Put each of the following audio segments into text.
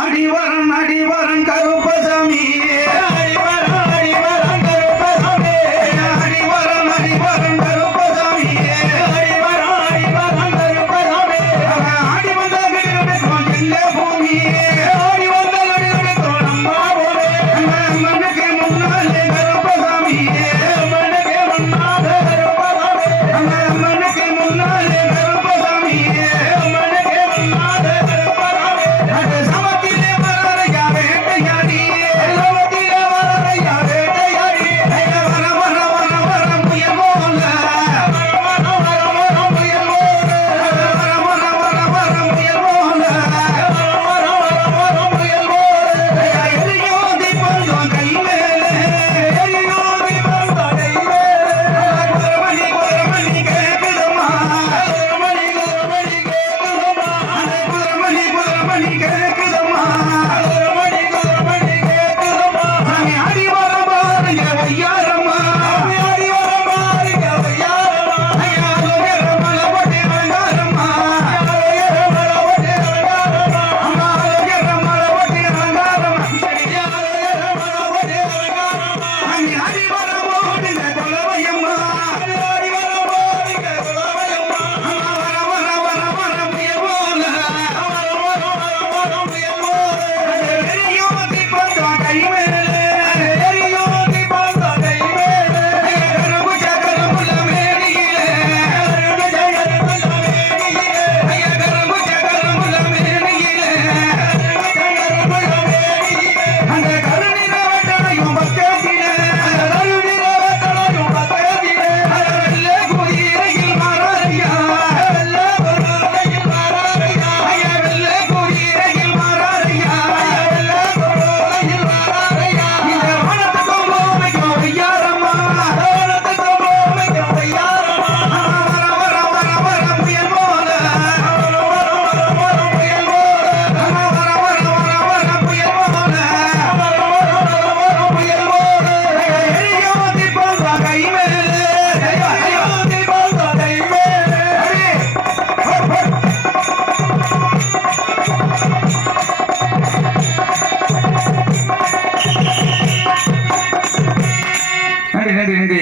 அடிவரன் அடிவரன் கருப்பசாமி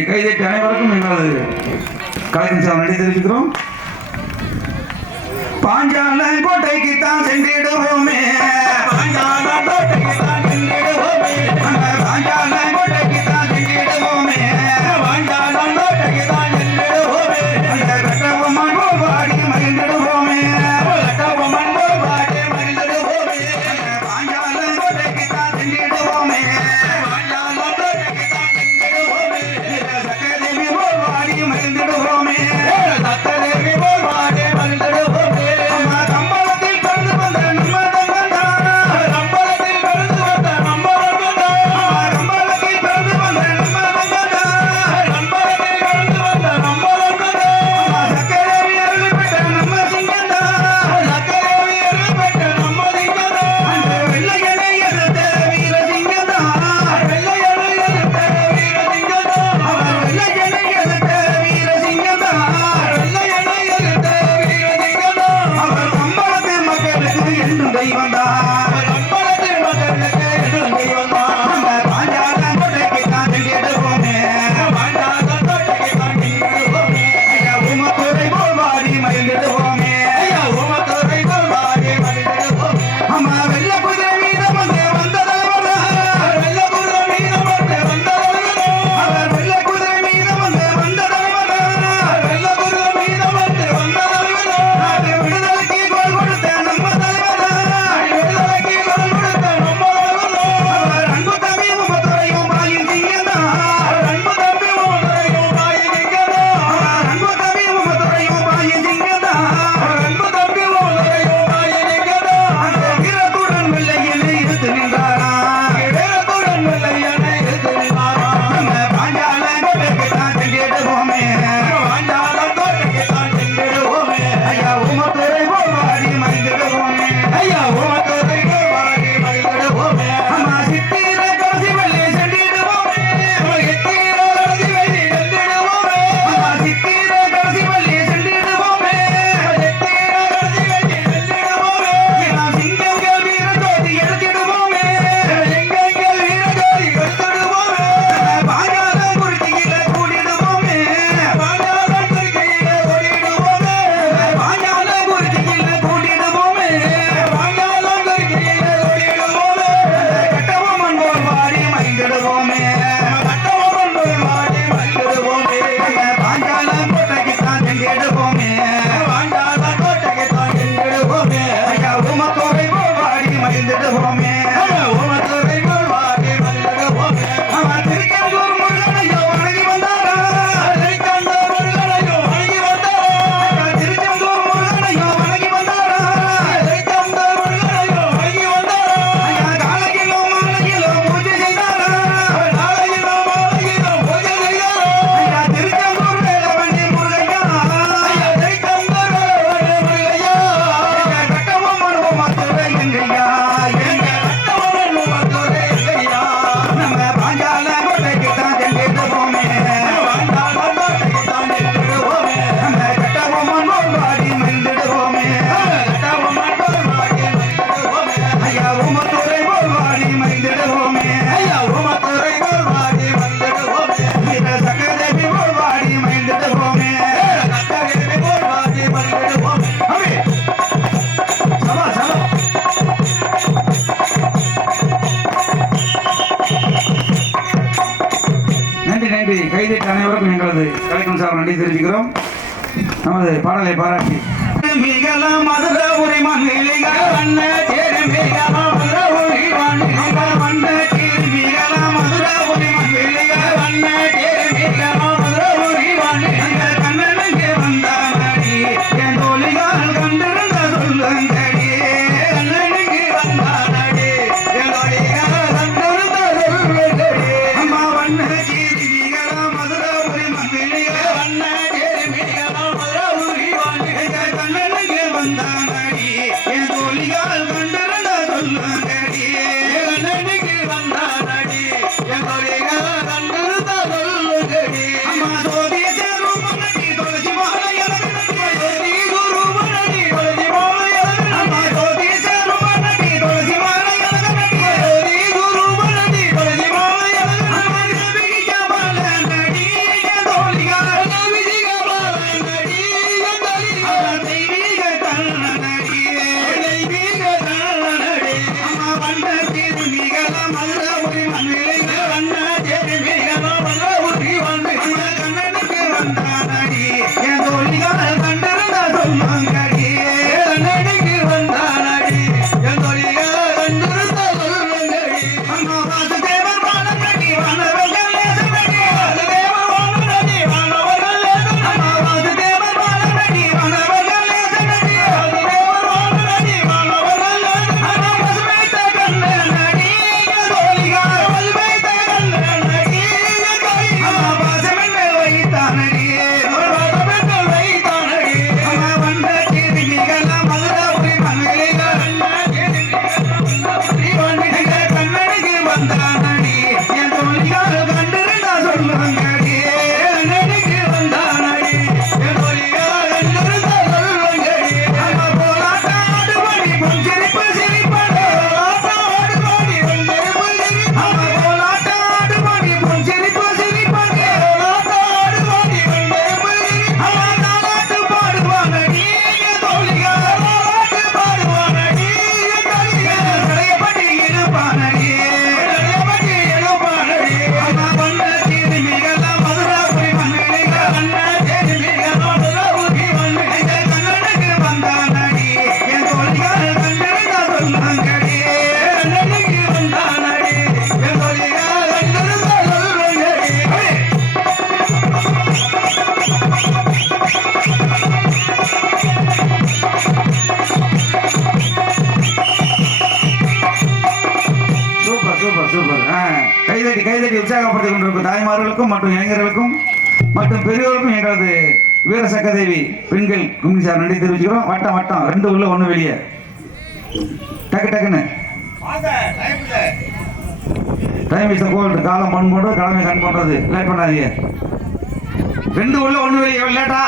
கைதட்டி அனைவருக்கும் எங்களது கலைஞர் நன்றி தெரிவிக்கிறோம். பாஞ்சால கோட்டைக்கு தான் சென்றிடுவோமே, பாஞ்சால கோட்டைக்கு தான் சென்றிடுவோமே, பாஞ்சால கோட்டைக்கு தான் சென்றிடுவோமே, பாஞ்சால கோட்டைக்கு தான் சென்றிடுவோமே, கட்டபொம்மன் பாடி மகிழ்ந்திடுவோமே, கட்டபொம்மன் பாடி மகிழ்ந்திடுவோமே, பாஞ்சால கோட்டைக்கு தான் சென்றிடுவோமே, பாஞ்சால கோட்டைக்கு தான் சென்றிடுவோமே, சக்கரதேவி பாடி மகிழ்ந்திடுவோமே, சக்கரதேவி பாடி மகிழ்ந்திடுவோமே. கம்பளத்தில் பிறந்து வந்த நம்ம கைதட்டி அனைவருக்கும் எங்களது கலைக்கும் சார் நன்றி தெரிவிக்கிறோம். நமது பாடலை பாராட்டி மிகலாம் மதுர உரிமன் வண்ண சேரு மிகலாம் மதுர உரிமன் வண்ண சேரு மிகலாம் மதுர உரிமன் வண்ண சேரு மிகலாம் மதுர உரிமன் கண்ணனுக்கு வந்தானடி என் தோழிகள் கண்டிருந்த சொல்லுங்கடி கண்ணனுக்கு வந்தானடி என் தோழிகள் கண்டிருந்த சொல்லுங்கடி அம்மா வண்ண சேரு மிகலாம் மதுர உரிமன் வண்ண சேரு மிகலாம் மதுர உரிமன் கண்ணனுக்கு வந்தானடி என் தோழிகள் கண்டிருந்த சொல்லுங்கடி கண்ணனுக்கு வந்தானடி என் தோழிகள் கண்டிருந்த சொல்லுங்கடி அம்மா சோதி சேருமனடி துளசி மாலை சோதி குருமனடி துளசி மாலை அம்மா சோதி சேருமனடி துளசி மாலை சோதி குருமனடி துளசி மாலை அம்மா நபிக பாலனடி என் தோழிகள் நபிக பாலனடி என் தோழிகள் தெய்வீக கண்ணனடி தெய்வீக கண்ணனடி அம்மா வண்ண திருமிகள மல்ல உரிமன் வண்ண திருமிகள மல்ல உரிமன் கண்ணனுக்கு வந்தானடி என் தோழிகள் கண்டிருந்த சொல்லுங்கடி கண்ணனுக்கு வந்தானடி என் தோழிகள் கண்டிருந்த சொல்லுங்கடி அம்மா வாசுதேவர் பாலனடி வானவர்கள் லேசனடி வாசுதேவர் வானனடி வானவர்கள் லேசனடி அம்மா வாசுதேவர் பாலனடி வானவர்கள் லேசனடி வாசுதேவர் வானனடி வானவர்கள் லேசனடி அம்மா வசுமைத்த கண்ணனடி என் தோழிகள் வசுமைத்த கண்ணனடி என் தோழிகள் அம்மா வாசமென்ன வைத்தானடி வாசமென்ன வைத்தானடி அம்மா வண்ண திருமிகள மதுர உரிமன் வண்ண திருமிகள கண்ணனுக்கு வந்தானடி என் தோழிகள் கண்டிருந்த சொல்லுங்கடி கண்ணனுக்கு வந்தானடி என் தோழிகள் கண்டிருந்த சொல்லுங்கடி அம்மா போலாட்டாடுபடி பொன்சிரிப்பு சிரிப்படு போலாட்டாடுபடி பொன்சிரிப்பு சிரிப்பு அம்மா போலாட்டாடுபடி பொன்சிரிப்பு சிரிப்படு போலாட்டாடுபடி பொன்சிரிப்பு சிரிப்பு அம்மா தாலாட்டு பாடுவானடி என் தோழிகள் தாலாட்டு பாடுவானடி என் தோழிகள் கடையப்படி இழுப்பானடி கடையப்படி இழுப்பானடி அம்மா வண்ண திருமிகள மதுர உரிமன் வண்ண திருமிகள மதுர உரிமன் கண்ணனுக்கு வந்தானடி என் தோழிகள் கண்டிருந்த சொல்லுங்கடி கண்ணனுக்கு வந்தானடி என் தோழிகள் கண்டிருந்த சொல்லுங்கடி சூப்பர் சூப்பர் சூப்பர் கைதட்டி உற்சாகப்படுத்திக் கொண்டிருக்கும் தாய்மார்களுக்கும் மற்றும் இளைஞர்களுக்கும் மற்றும் பெரியோருக்கும் எங்களது வீரசக்கதேவி பெண்கள் கும்மி சார் நன்றி தெரிவிச்சுக்கிறோம். வட்டம் வட்டம் 2 உள்ள 1 வெளியே டக்கு டக்குன்னு டைம் இஸ் கோல்டு காலம் பண் போடுறது கடமை கண் பண்றது லேட் பண்ணாதீங்க. 2 உள்ள 1 வெளியே எவ்வளவு லேட்டா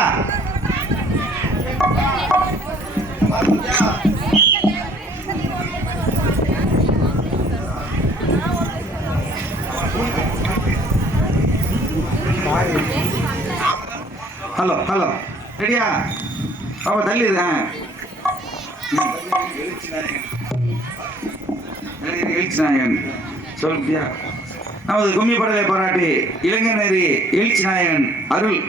ஹலோ ஹலோ ரெடியா பாப்பா தள்ளிடுறேன் எழுச்சி நாயகன் சொல்லியா நமது கும்மி படலை பாராட்டி இளைஞநேரி எழுச்சி நாயகன் அருண்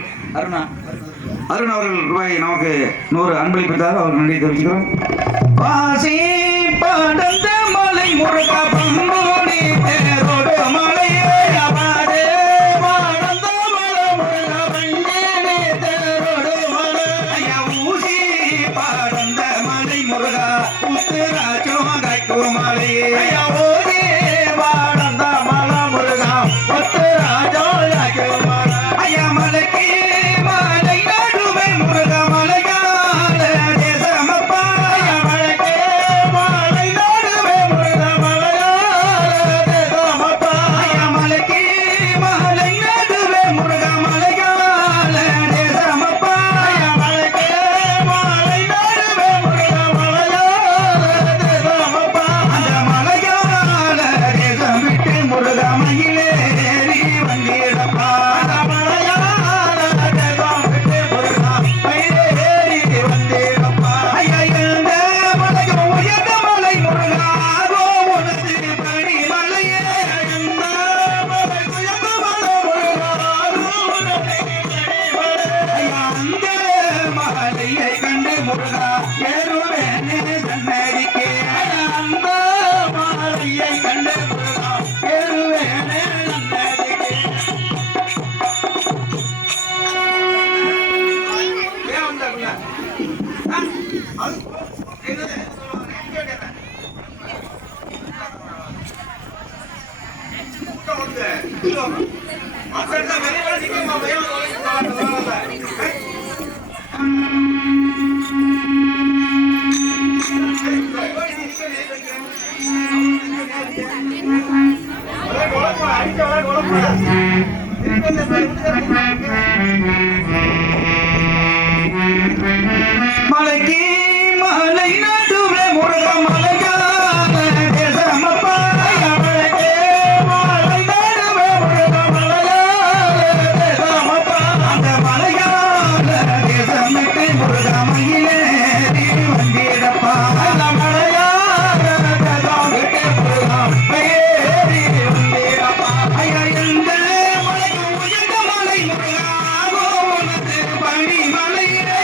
அவர்கள் ரூபாய் நமக்கு 100 அன்பளிப்பித்தார். அவர் நன்றி தெரிவிச்சுக்கிறோம். பாசி படந்த மலை முருகா பம்போடி தேரோடு மலையே அபாதே படந்த மலை முருகா பஞ்சேனே தேரோடு மலை ஐயா ஊசி படந்த மலை முருகா உத்துராச்சோ கைக்கு மலை ஐயா ஊசி படந்த மலை முருகா உத்துராச்சோ கைக்கு மலை ஐயா மலைக்கு மலை நடுவே முருகா மலையால தேசமப்பா ஐயா மலைக்கு மலை நடுவே முருகா மலையால மலைக்கு மலை நடுவே முருக மலையான தேசமப்பா மலைக்கு மலை நடுவே முருக மலையான தேசமப்பா அந்த மலையான தேசமிட்டு முருக மயிலே வந்திடப்பா அந்த மலையான தேசமிட்டு முருக மயிலே வந்திடப்பா ஐயா எந்த மலைக்கு உயர்ந்த மலை முருகாகோ உனது பணி மலையிலே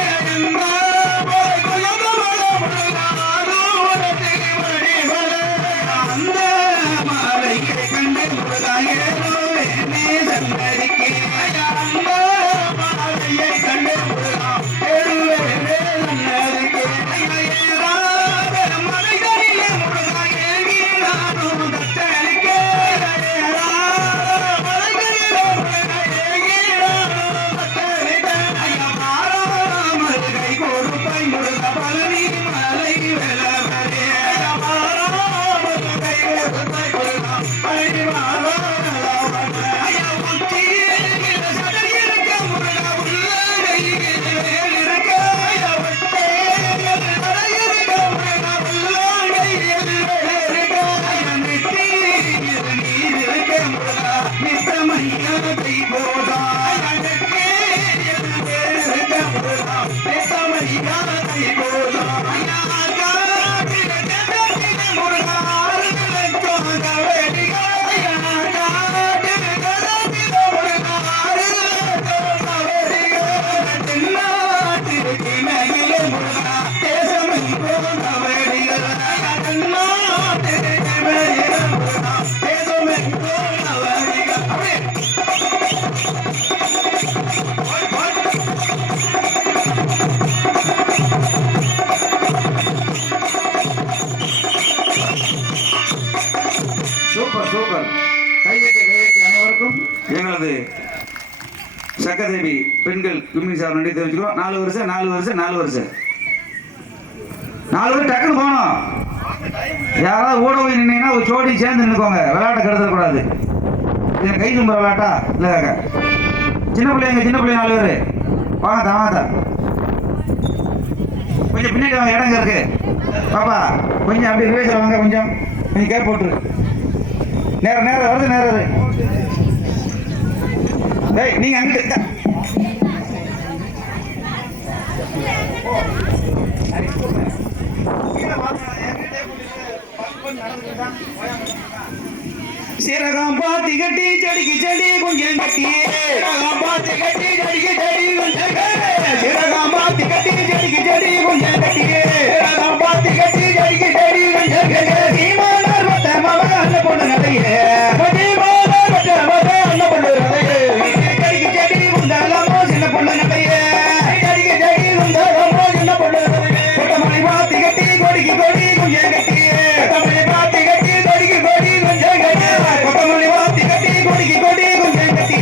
சூப்பர் சூப்பர் கைதட்டி அனைவருக்கும் எங்களது சக்கதேவி பெண்கள் கும்மி சார் நன்றி தெரிவிச்சுக்கிறோம். 4 வருஷம் 4 வருஷம் 4 வருஷம் 4 வருஷம் டக்குன்னு போகணும். யாராவது ஓட போய் நின்னீங்கன்னா ஒரு ஜோடி சேர்ந்து நின்றுக்கோங்க. விளையாட்டை கெடுத்துடக்கூடாது. இது கை தும்புற விளையாட்டா இல்லை காக்க சின்ன பிள்ளைங்க 4 பேர் வாங்க தாமாத்தா கொஞ்சம் பின்னாடி வாங்க இடங்க இருக்கு பாப்பா கொஞ்சம் அப்படி ரிவேஸில் வாங்க கொஞ்சம் கேப் போட்டுரு நேரம் வருது நேரம் டேய் நீங்க அங்கிட்டு சீரகம் பாத்தி கட்டி செடிக்கு செடி கொஞ்சம் கட்டி சீரகம் பாத்தி கட்டி செடிக்கு செடி கொஞ்சம் சீரகம் பாத்தி கட்டி செடிக்கு செடி கொஞ்சம் கட்டி சீரகம் பாத்தி கட்டி செடிக்கு செடி கொஞ்சம் சீமானார் வட்ட மக அந்த பொண்ணு நடையே சீமானார் வட்ட மக அந்த பொண்ணு நடையே செடிக்கு செடி குந்தாலமோ சின்ன பொண்ணு நடையே செடிக்கு செடி குந்தாலமோ சின்ன பொண்ணு நடையே கொட்டமல்லி பாத்தி கட்டி கொடிக்கு கொடி கொஞ்சம் கட்டி கொட்டமல்லி பாத்தி கட்டி கொடிக்கு கொடி கொஞ்சம் கட்டி கொட்டமல்லி பாத்தி கட்டி கொடிக்கு கொடி கொஞ்சம் கட்டி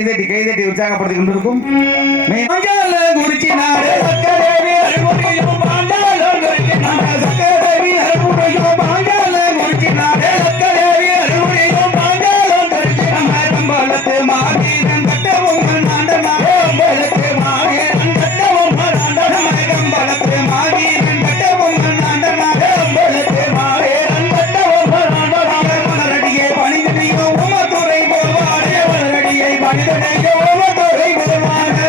கைதட்டி உற்சாகப்படுத்திக் கொண்டிருக்கும் குறிச்சி நாடு சக்கரேவி அருள்முறையும் பாஞ்சாலம் குறிச்சி நாடு சக்கரேவி அருள்முறையும் பாஞ்சாலம் குறிச்சி நாடு சக்கரேவி அருள்முறையும் பாஞ்சாலம் குறிச்சி நம்ம கம்பளத்து மாவீரன் கட்டவும் நாண்ட நாடம்பலத்து மாவீரன் கட்டவும் நாண்ட நம்ம கம்பளத்து மாவீரன் கட்டவும் நாண்ட நாடம்பலத்து மாவீரன் கட்டவும் நாண்ட மலரடியை பணிந்தனையோ உமத்துறை போவாடே மலரடியை பணிந்தனையோ உமத்துறை போவாடே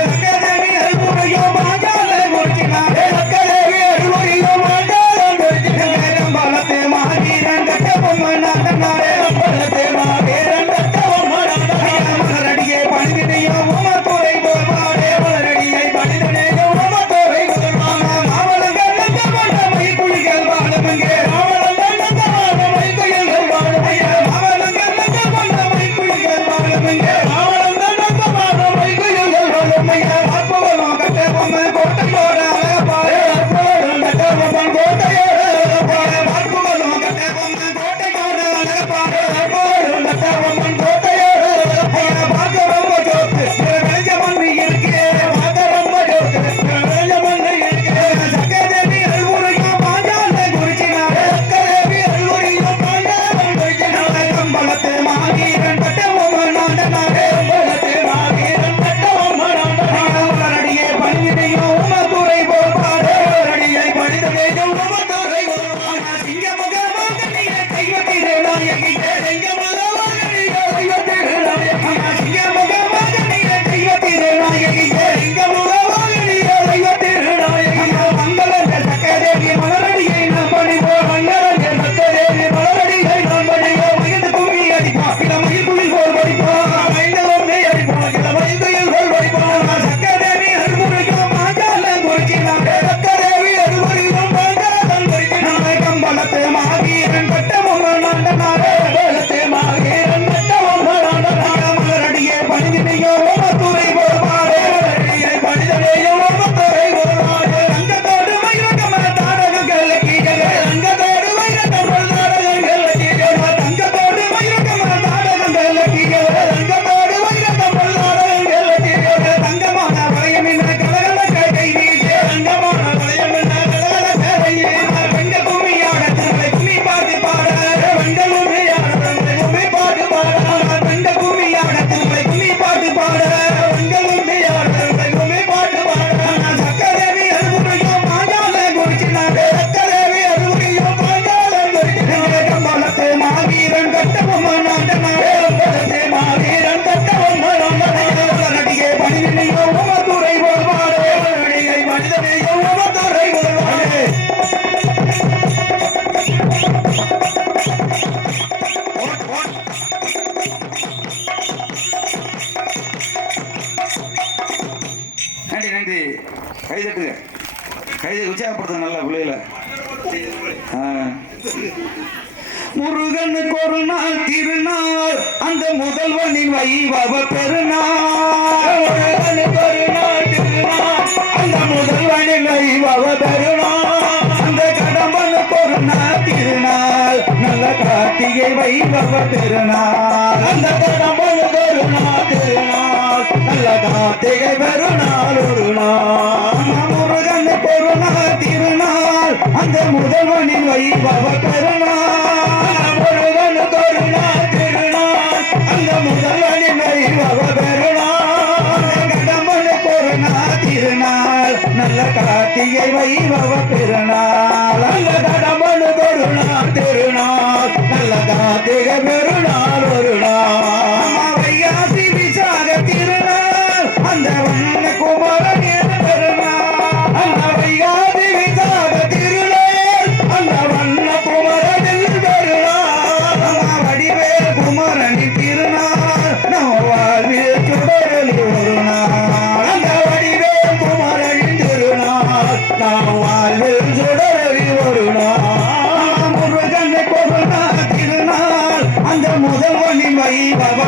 உற்சாகப்படுத்த நல்ல பிள்ளையில முருகனுக்கு ஒரு நாள் திருநாள் அந்த முதல்வனின் வைபவ பெருநாள் முருகனுக்கு ஒரு நாள் திருநாள் அந்த முதல்வனின் வைபவ பெருநாள் அந்த கடம்பனுக்கு ஒரு நாள் திருநாள் நல்ல கார்த்திகை வைபவ பெருநாள் அந்த கடம்பனுக்கு ஒரு நாள் திருநாள் நல்ல கார்த்திகை பெருநாள் ஒரு நாள் முருகனுக்கு ஒரு நாள் திருநாள் அந்த முதல்வனின் வைபவ பெருநாள் முருகனுக்கு ஒரு நாள் திருநாள் அந்த முதல்வனின் வைபவ பெருநாள் கடம்பனுக்கு ஒரு நாள் திருநாள் நல்ல கார்த்திகை வைபவ பெருநாள் அந்த கடம்பனுக்கு ஒரு நாள் திருநாள் நல்ல கார்த்திகை பெருநாள் ஒரு நாள் வைகாசி விசாக திருநாள் அந்த வண்ண குமரன் பெருநாள் அந்த வைகாசி விசாக திருநாள் அந்த வண்ண குமரனில் பெருநாள் வடிவேல் குமரனின் திருநாள் நம் வாழ்வில் சுடரொளி ஒரு நாள் அந்த வடிவேல் குமரனின் திருநாள் நாம் வாழ்வில் சுடரொளி ஒரு நாள் முருகனுக்கு ஒரு நாள் திருநாள் அந்த முதல்வனின் வைபவ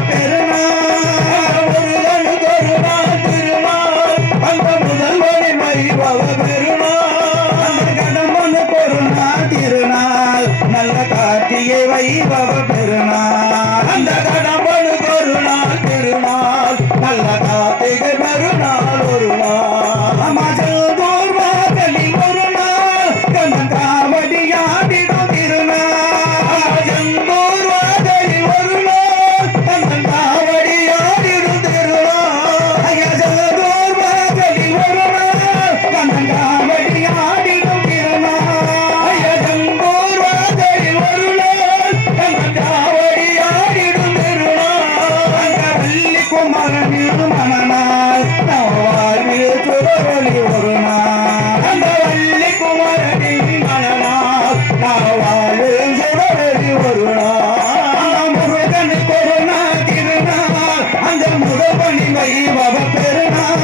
சுடரொளி ஒரு நாள் அந்த வள்ளி குமரனின் மனநாள் நான் வாழும் சுடரொளி ஒரு நாள் முருகனுக்கு ஒரு நாள் திருநாள் அந்த முதல்வனி வைபவ பெருநாள்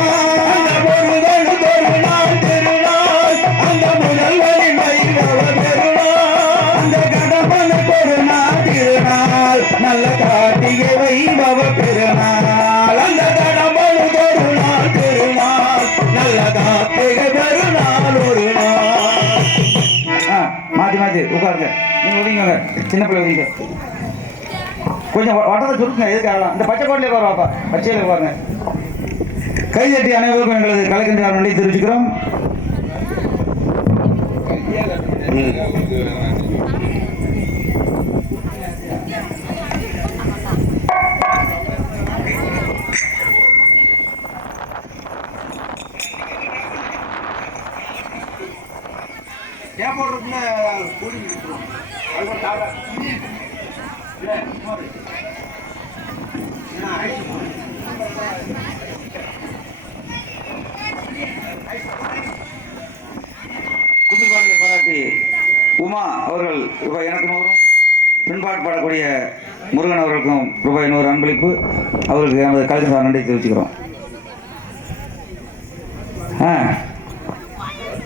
அந்த முருகனுக்கு ஒரு நாள் திருநாள் அந்த முதல்வனி வைபவ பெருநாள் அந்த கடம்பனுக்கு ஒரு நாள் திருநாள் நல்ல கார்த்திகை வைபவ பெருநாள் அந்த கடம்பனுக்கு ஒரு நாள் திருநாள் நல்ல கார்த்திகை பெருநாள் ஒரு நாள். மாற்றி மாற்றி உட்காருங்க. நீங்கள் ஒதுங்க, சின்ன பிள்ளை ஒதுங்க. கொஞ்சம் வட்டத்தை சுருக்குங்க. எதுக்கு ஆகலாம்? இந்த பச்சை கோட்டிலே பாருவாப்பா, பச்சையில் பாருங்க. கைதட்டி அனைவருக்கும் எங்களது கலைக்கின்ற நன்றி தெரிவிச்சுக்கிறோம். கும்பிபாடலை பாராட்டி உமா அவர்கள் ரூபாய் எனக்கு 100, பின்பாட்டு பாடக்கூடிய முருகன் அவர்களுக்கும் ரூபாய் 100 அன்பளிப்பு. அவர்களுக்கு எனது கலைஞர் நன்றி தெரிவிச்சுக்கிறோம்.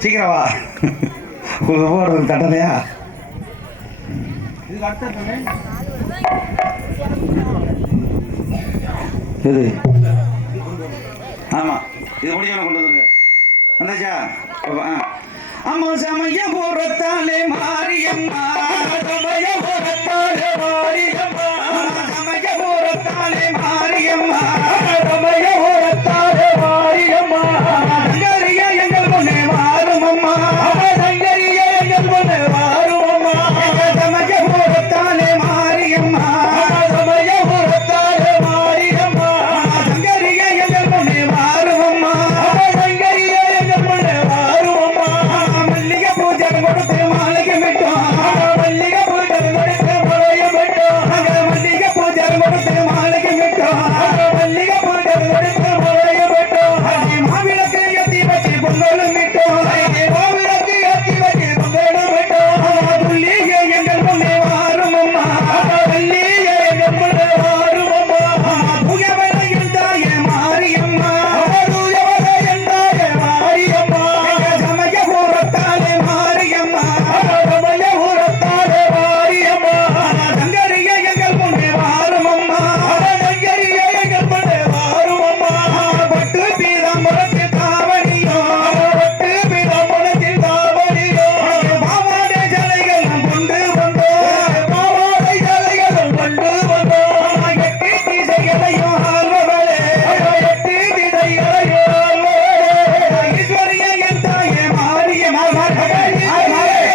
சீக்கிரம் வா. போடுறது தட்டலையா? இது ஆமா, இது முடிஞ்சவன கொண்டு வந்துருங்க. வந்தாச்சா? அம்மா சமயபுரத்தாலே மாரியம்மா, சமயபுரத்தாலே மாரியம்மா, சமயபுரத்தாலே மாரியம்மா, சமயபுரத்தாலே மாரியம்மா, சங்கரியா எங்கள் முன்னே வாரும் அம்மா, சங்கரியா எங்கள் முன்னே வாரும் அம்மா, சமயபுரத்தாலே மாரியம்மா, சமயபுரத்தாலே மாரியம்மா, சங்கரியா எங்கள் முன்னே வாரும் அம்மா, சங்கரியா எங்கள் முன்னே வாரும் அம்மா. மல்லிகை பூஜை கொடுத்து மாலைக்கு விட்டோம், மல்லிகை பூஜை கொடுத்து மாலையை விட்டோம், மல்லிகை பூஜை கொடுத்து மாலைக்கு விட்டோம், மல்லிகை பூஜை கொடுத்து மாலையை விட்டோம். மாவிளக்கு ஏத்தி வச்சு பொங்கலும் விட்டோம், மாவிளக்கு ஏத்தி வச்சு பொங்கலும் விட்டோம். துள்ளியே எங்கள் முன்னே வாரும் அம்மா, துள்ளியே எங்கள் முன்னே வாரும் அம்மா. புகவரையில் தாயே மாரியம்மா, புகவரையில் தாயே மாரியம்மா, சமயபுரத்தாலே மாரியம்மா, சமயபுரத்தாலே மாரியம்மா, சங்கரியா எங்கள் முன்னே வாரும் அம்மா, சங்கரியா எங்கள் முன்னே வாரும் அம்மா. பட்டு பீதாம்பரத்தில் தாவணியோ, பட்டு பீதாம்பரத்தில் தாவணியோ, பாவாடை ஜலைகள் கொண்டு வந்தோம், பாவாடை ஜலைகள் கொண்டு வந்தோம். எட்டு திசைகளையோ ஆள்பவளே, எட்டு திசைகளையோ ஆள்பவளே, ஈஸ்வரியே என் தாயே மாரியம்மா,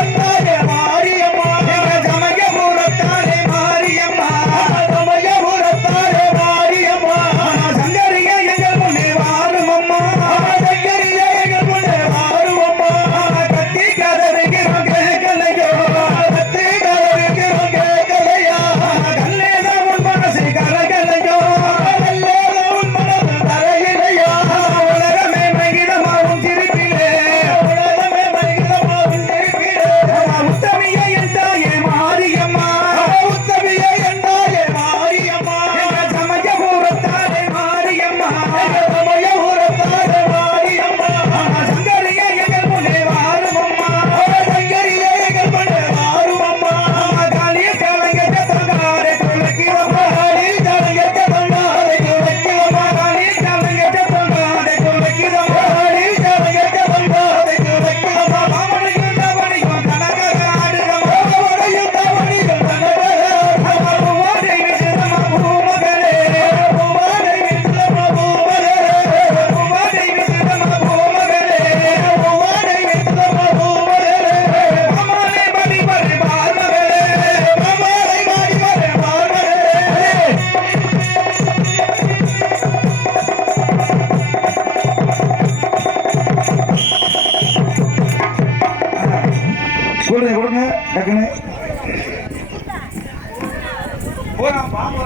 என் தாயே மாரியம்மா, சமயபுரத்தாலே மாரியம்மா, சமயபுரத்தாலே மாரியம்மா, சங்கரியா எங்கள் முன்னே வாரும் அம்மா, சங்கரியா எங்கள் முன்னே வாரும் அம்மா. கத்தி கதறுகிறோம் கேட்கலையோ, கத்தி கதறுகிறோம் கேட்கலையா, கல்லேதான் உன் மனசு கரகலையோ, கல்லேதான் உன் மனசு கரையிலையோ. உலகமே மகிழமாவும் சிரிப்பிலே, உலகமே மகிழமாவும் சிரிப்பிலே, உத்தமியே என் தாயே மாரியம்மா, உத்தமியே என் தாயே மாரியம்மா, சமயபுரத்தாலே மாரியம்மா, சமயபுரத்தாலே மாரியம்மா, சங்கரியா எங்கள் முன்னே வாரும் அம்மா, சங்கரியா எங்கள் முன்னே வாரும் அம்மா. காளிய கலங்கத்தை தங்காரே குலக்கிரமா, காளிய கலங்கத்தை தங்காரே குலக்கிரமா, காளிய கலங்கத்தை தங்காரே குலக்கிரமா, காளிய கலங்கத்தை தங்காரே குலக்கிரமா. பாவனையும் தவணையும் கனகராடுகமா, பாவனையும் தவணையும் கனகராடுகமா. பூவாடை விசிறமா பூமகளே, பூவாடை விசிறமா பூமகளே, பூவாடை விசிறமா பூமகளே, பூவாடை விசிறமா பூமகளே. மாமாலை மணி மறை பார்மகளே, மாமாலை மணி மறை பார்மகளே. கொடுங்க கொடுங்க டக்குன்னு போலாம் பாம்பு.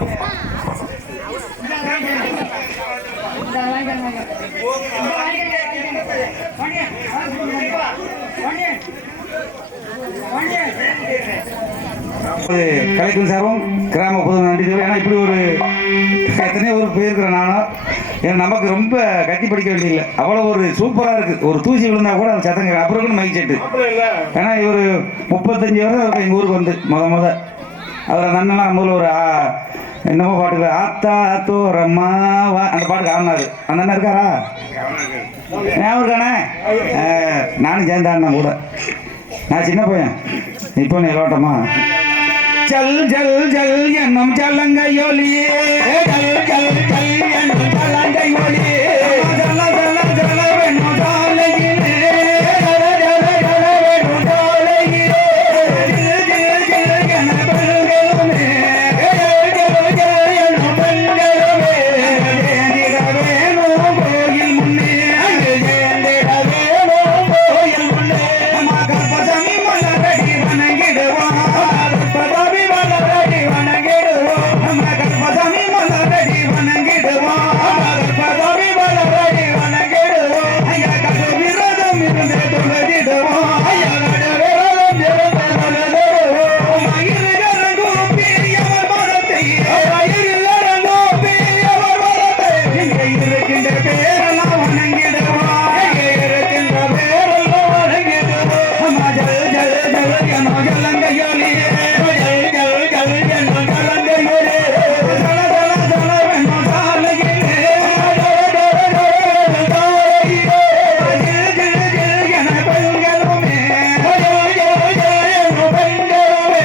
கலைக்கும் சார்பும் கிராம பொது நன்றி தெரிவிக்கிறேன். ஏன்னா இப்படி ஒரு எத்தனையோ ஊருக்கு போயிருக்கிறேன் நானும். ஏன்னா நமக்கு ரொம்ப கட்டி படிக்க வேண்டியதில்லை, அவ்வளோ ஒரு சூப்பராக இருக்குது. ஒரு தூசி விழுந்தா கூட அது சத்தம் கேட்கும். அப்புறம் மைக் செட்டு. ஏன்னா இவர் 35 வருஷம் இருக்கு எங்கள் ஊருக்கு வந்து முத அவர் அந்த அண்ணன்லாம் நம்ம ஊரில் ஒரு என்னமோ பாட்டுக்கு ஆத்தா ஆத்தோ ரம்மா வா அந்த பாட்டுக்கு ஆடினாரு. அந்த அண்ணன் இருக்காரா? ஞாபகம் இருக்கானே? நானும் சேர்ந்த அண்ணன் கூட. நான் சின்ன பையன், இப்போ நீ லோட்டமா ஜல் ஜல் ஜல் என்னும் ஜலங்கையொலியே, ஜல் ஜல் ஜல் என்னும் ஜலங்கையொலியே, ஜல ஜல ஜல வெண்ணும் ஜாலையிலே, ஜல ஜல ஜல வெண்ணும் ஜாலையிலே, ஜில் ஜில் ஜில் என பெண்களுமே, ஜல் ஜல் ஜல் என்னும் பெண்களுமே, ஏந்திட வேணும் கோயில் முன்னே, ஏந்திட வேணும் கோயில் முன்னே, நம்ம கற்பசாமி மலரடி வணங்கிடுவோம், கற்பசாமி மலரடி வணங்கிடுவோம், நம்ம கற்பசாமி மலரடி வணங்கிடுவோம், கற்பசாமி மலரடி வணங்கிடுவோம், ஐயா கடு விரதம் இருந்து தொழுதிடுவோம், ஐயா கடு விரதம் இருந்து தொழுதிடுவோம், மயிரிழங்கும் பெரியவர் மரத்தை, மயிரிழங்கும் பெரியவர் மரத்தை, இங்கே இருக்கின்ற பேரெல்லாம் வணங்கிடுவோம், இங்கே இருக்கின்ற பேரெல்லாம் வணங்கிடுவோம், ஜல் ஜல் ஜல் என்னோ ஜலங்கையொலியே, ஜல் ஜல் ஜல் என்னோ ஜலங்கையொலியே, ஜல ஜல ஜல என்னோ ஜாலையிலே, ஜல ஜல ஜல ஜாலையிலே, ஜில் ஜில் ஜில் என பெண்களுமே, ஜல் ஜல் ஜல் என்னோ பெண்களுமே,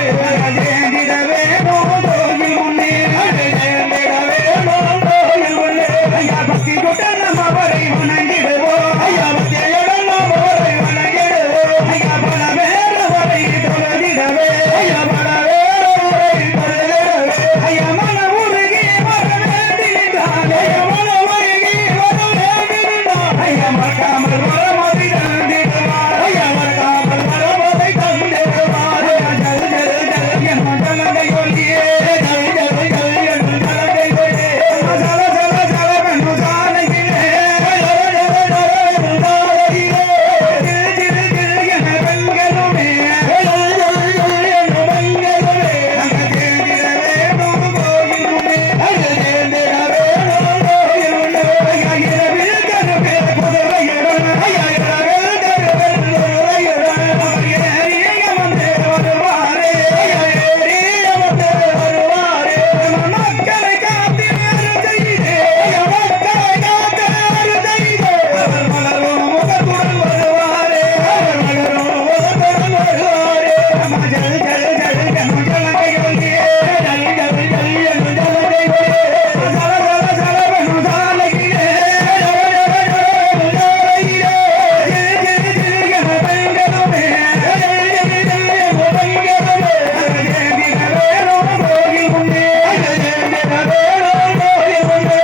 ஏந்திட வேணும் கோயில் முன்னே, ஏந்திட வேணும் கோயில் முன்னே, ஐயா பக்தி கொண்ட நம்ம அவரை வணங்கிடுவோம், ஐயா பக்தியுடன் நம்ம அவரை வணங்கிடுவோம், ஐயா பல வேறு வரை தொழுதிடவே, ஐயா பல வேறு வரை தொழுதிடவே, ஐயா மன உருகி வர வேண்டினான், ஐயா மன உருகி வர வேண்டினான், ஐயா மறக்காமல் வரமதை தந்திடுவார், ஐயா மறக்காமல் வரமதை தந்திடுவார், ஐயா ஜல் ஜல் ஜல் என்னும் ஜலங்கையொலியே, ஜல் ஜல் ஜல் என்னும் ஜலங்கையொலியே, ஜல ஜல ஜல என்னும் ஜாலையிலே, ஜல ஜல ஜல என்னும் ஜாலையிலே, ஜில் ஜில் ஜில் என பெண்களுமே, ஜல் ஜல் ஜல் என்னும் பெண்களுமே, அங்க தேந்திட வேணும் கோயில் முன்னே, அங்க தேந்திட வேணும் கோயில் முன்னே, ஐயா இரவில் கருவே குதிரையுடன், ஐயா இரவில் கருவே குதிரையுடன், அவர் ஏறி அமர்ந்து வருவாரே, ஐயா ஏறி அமர்ந்து வருவாரே, நம்ம மக்களை காத்து அருள் செய்தே, ஐயா மக்களை காத்து அருள் செய்தே, அவர் மலரும் முகத்துடன் வருவாரே, அவர் மலரும் முகத்துடன் வருவாரே, நம்ம ஜல் ஜல் ஜல் என்னும் ஜலங்கையொலியே, ஜல் ஜல் ஜல் என்னும் ஜலங்கையொலியே, ஜல ஜல ஜல என்னும் ஜாலையிலே, ஜல ஜல ஜல என்னும் ஜாலையிலே, ஜில் ஜில் ஜில் என பெண்களுமே, ஜல் ஜல் ஜல் என்னும் பெண்களுமே, ஏந்திட வேணும் கோயில் முன்னே, ஏந்திட வேணும் கோயில் முன்னே.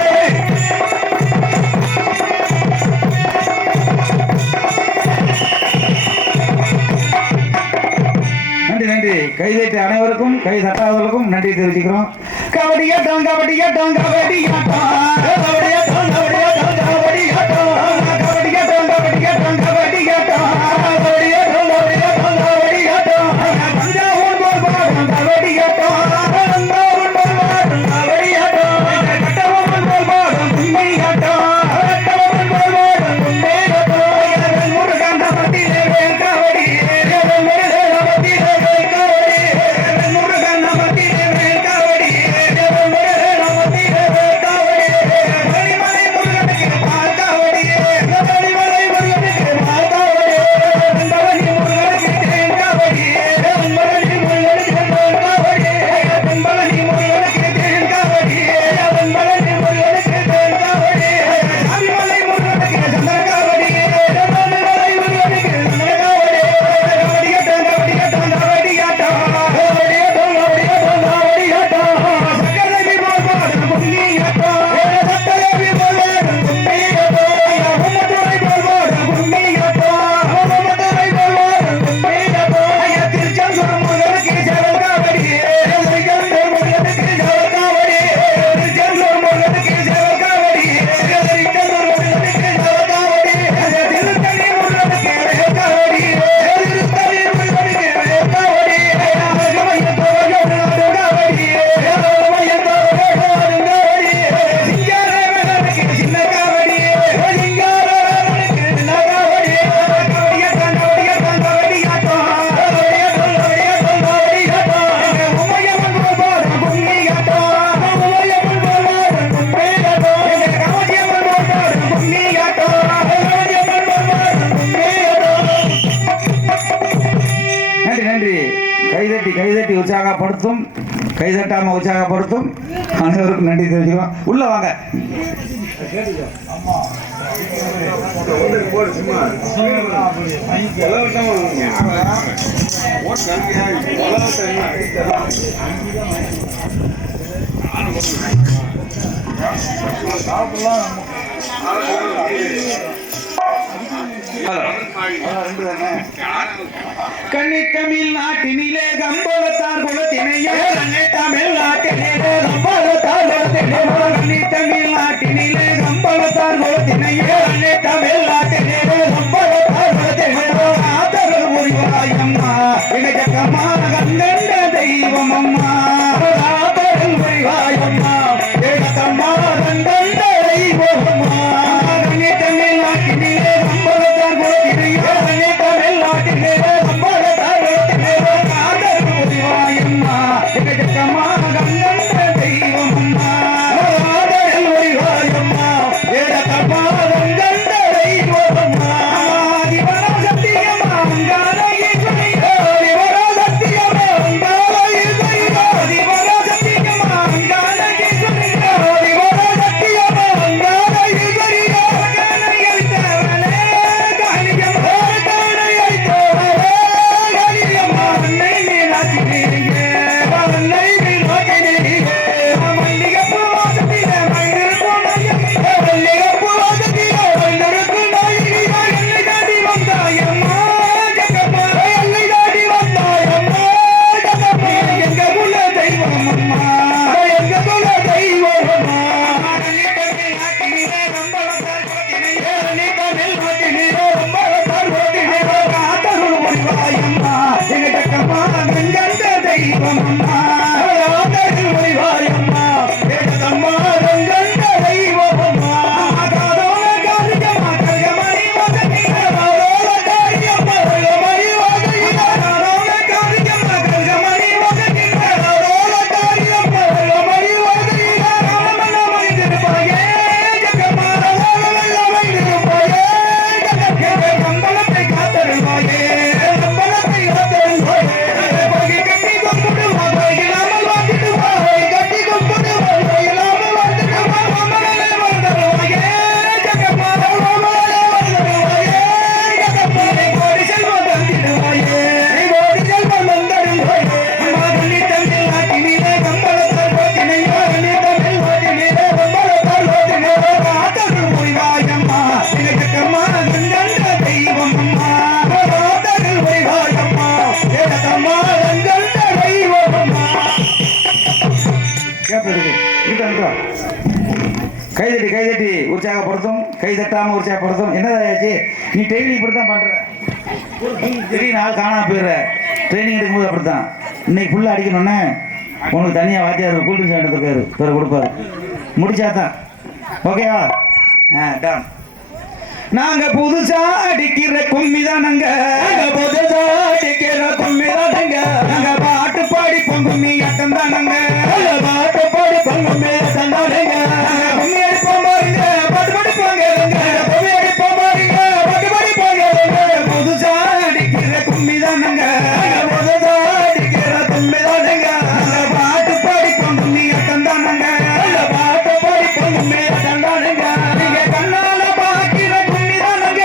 நன்றி நன்றி. கைதேற்ற அனைவருக்கும் கை தட்டாதவர்களுக்கும் நன்றி தெரிவிக்கிறோம். கபடியாட்டம் கபடியாட்டம் கபடியாட்டம் கபடியாட்டம் கபடியாட்டம் கபடியாட்டம் கபடியாட்டம் கபடியாட்டம் கபடியாட்டம் கபடியாட்டம் கபடியாட்டம் கபடியாட்டம் தஞ்சாவூர் போல் பாடும் கபடியாட்டம் தஞ்சாவூர் போல் பாடும் கபடியாட்டம் கட்டபொம்மன் போல் பாடும் கும்மியாட்டம் கட்டபொம்மன் போல் பாடும் கும்மியாட்டம் முருகன் பட்டிலே கபடி முருகன் பட்டிலே கபடி முருகன் பட்டிலே கபடி முருகன் பட்டிலே கபடி உற்சாகப்படுத்தும் கைதட்டாம உற்சாகப்படுத்தும் அனைவருக்கும் நன்றி தெரிவிக்கிறோம். உள்ள வாங்க. கன்னித்தமிழ் நாட்டினிலே கம்போலத்தார் குலத்தினையே கன்னித்தமிழ் நாட்டினிலே கம்போலத்தார் குலத்தினையே கன்னித்தமிழ் நாட்டினிலே கம்போலத்தார் குலத்தினையே கன்னித்தமிழ் நாட்டினிலே கம்போலத்தார் குலத்தினையே ஆதரவு புரிவாயம்மா இணைக்கம்மா கண்கண்ட தெய்வம் அம்மா ஆதரவு புரிவாயம்மா இணைக்கம்மா கண்கண்ட தெய்வம் அம்மா கன்னித்தமிழ் நாட்டினிலே கம்போலத்தார் குலத்தினையே கன்னித்தமிழ் நாட்டினிலே கைதட்டி கைதட்டி உற்சாகப்படுத்தும் கைதட்டாம உற்சாகப்படுத்தும். என்னதாச்சு நீ ட்ரைனிங் இப்படி தான் பண்ற, திடீர்னு நாள் காணாம போயிடுற. ட்ரைனிங் எடுக்கும்போது அப்படித்தான். இன்னைக்கு ஃபுல்லாக அடிக்கணும்னே உனக்கு தனியாக வாத்தியார் கூல்ட்ரிங்க்ஸ் வாங்கிட்டு இருக்காரு, பிறகு கொடுப்பாரு. முடிச்சாதான் ஓகேவா? டான். நாங்க புதுசா அடிக்கிற கும்மிதானங்க, புதுசா அடிக்கிற கும்மிதானங்க, நாங்க பாட்டு பாடி பொங்கும்மி அட்டம் தானங்க, பாட்டு பாடி பொங்கும்மி அட்டம் தானங்க, கும்மி அடிப்போம் பாருங்க பாட்டு படிப்பாங்க, கும்மி அடிப்போம் பாருங்க பாட்டு படிப்பாங்க. புதுசா அடிக்கிற கும்மிதானங்க, புதுசா அடிக்கிற கும்மிதானங்க, நாங்க பாட்டு பாடி பொங்கும்மி அட்டம் தானங்க, பாட்டு பாடி பொங்கும்மி அட்டம் தானங்க. நீங்க கண்ணால பாக்கிற கும்மிதானங்க,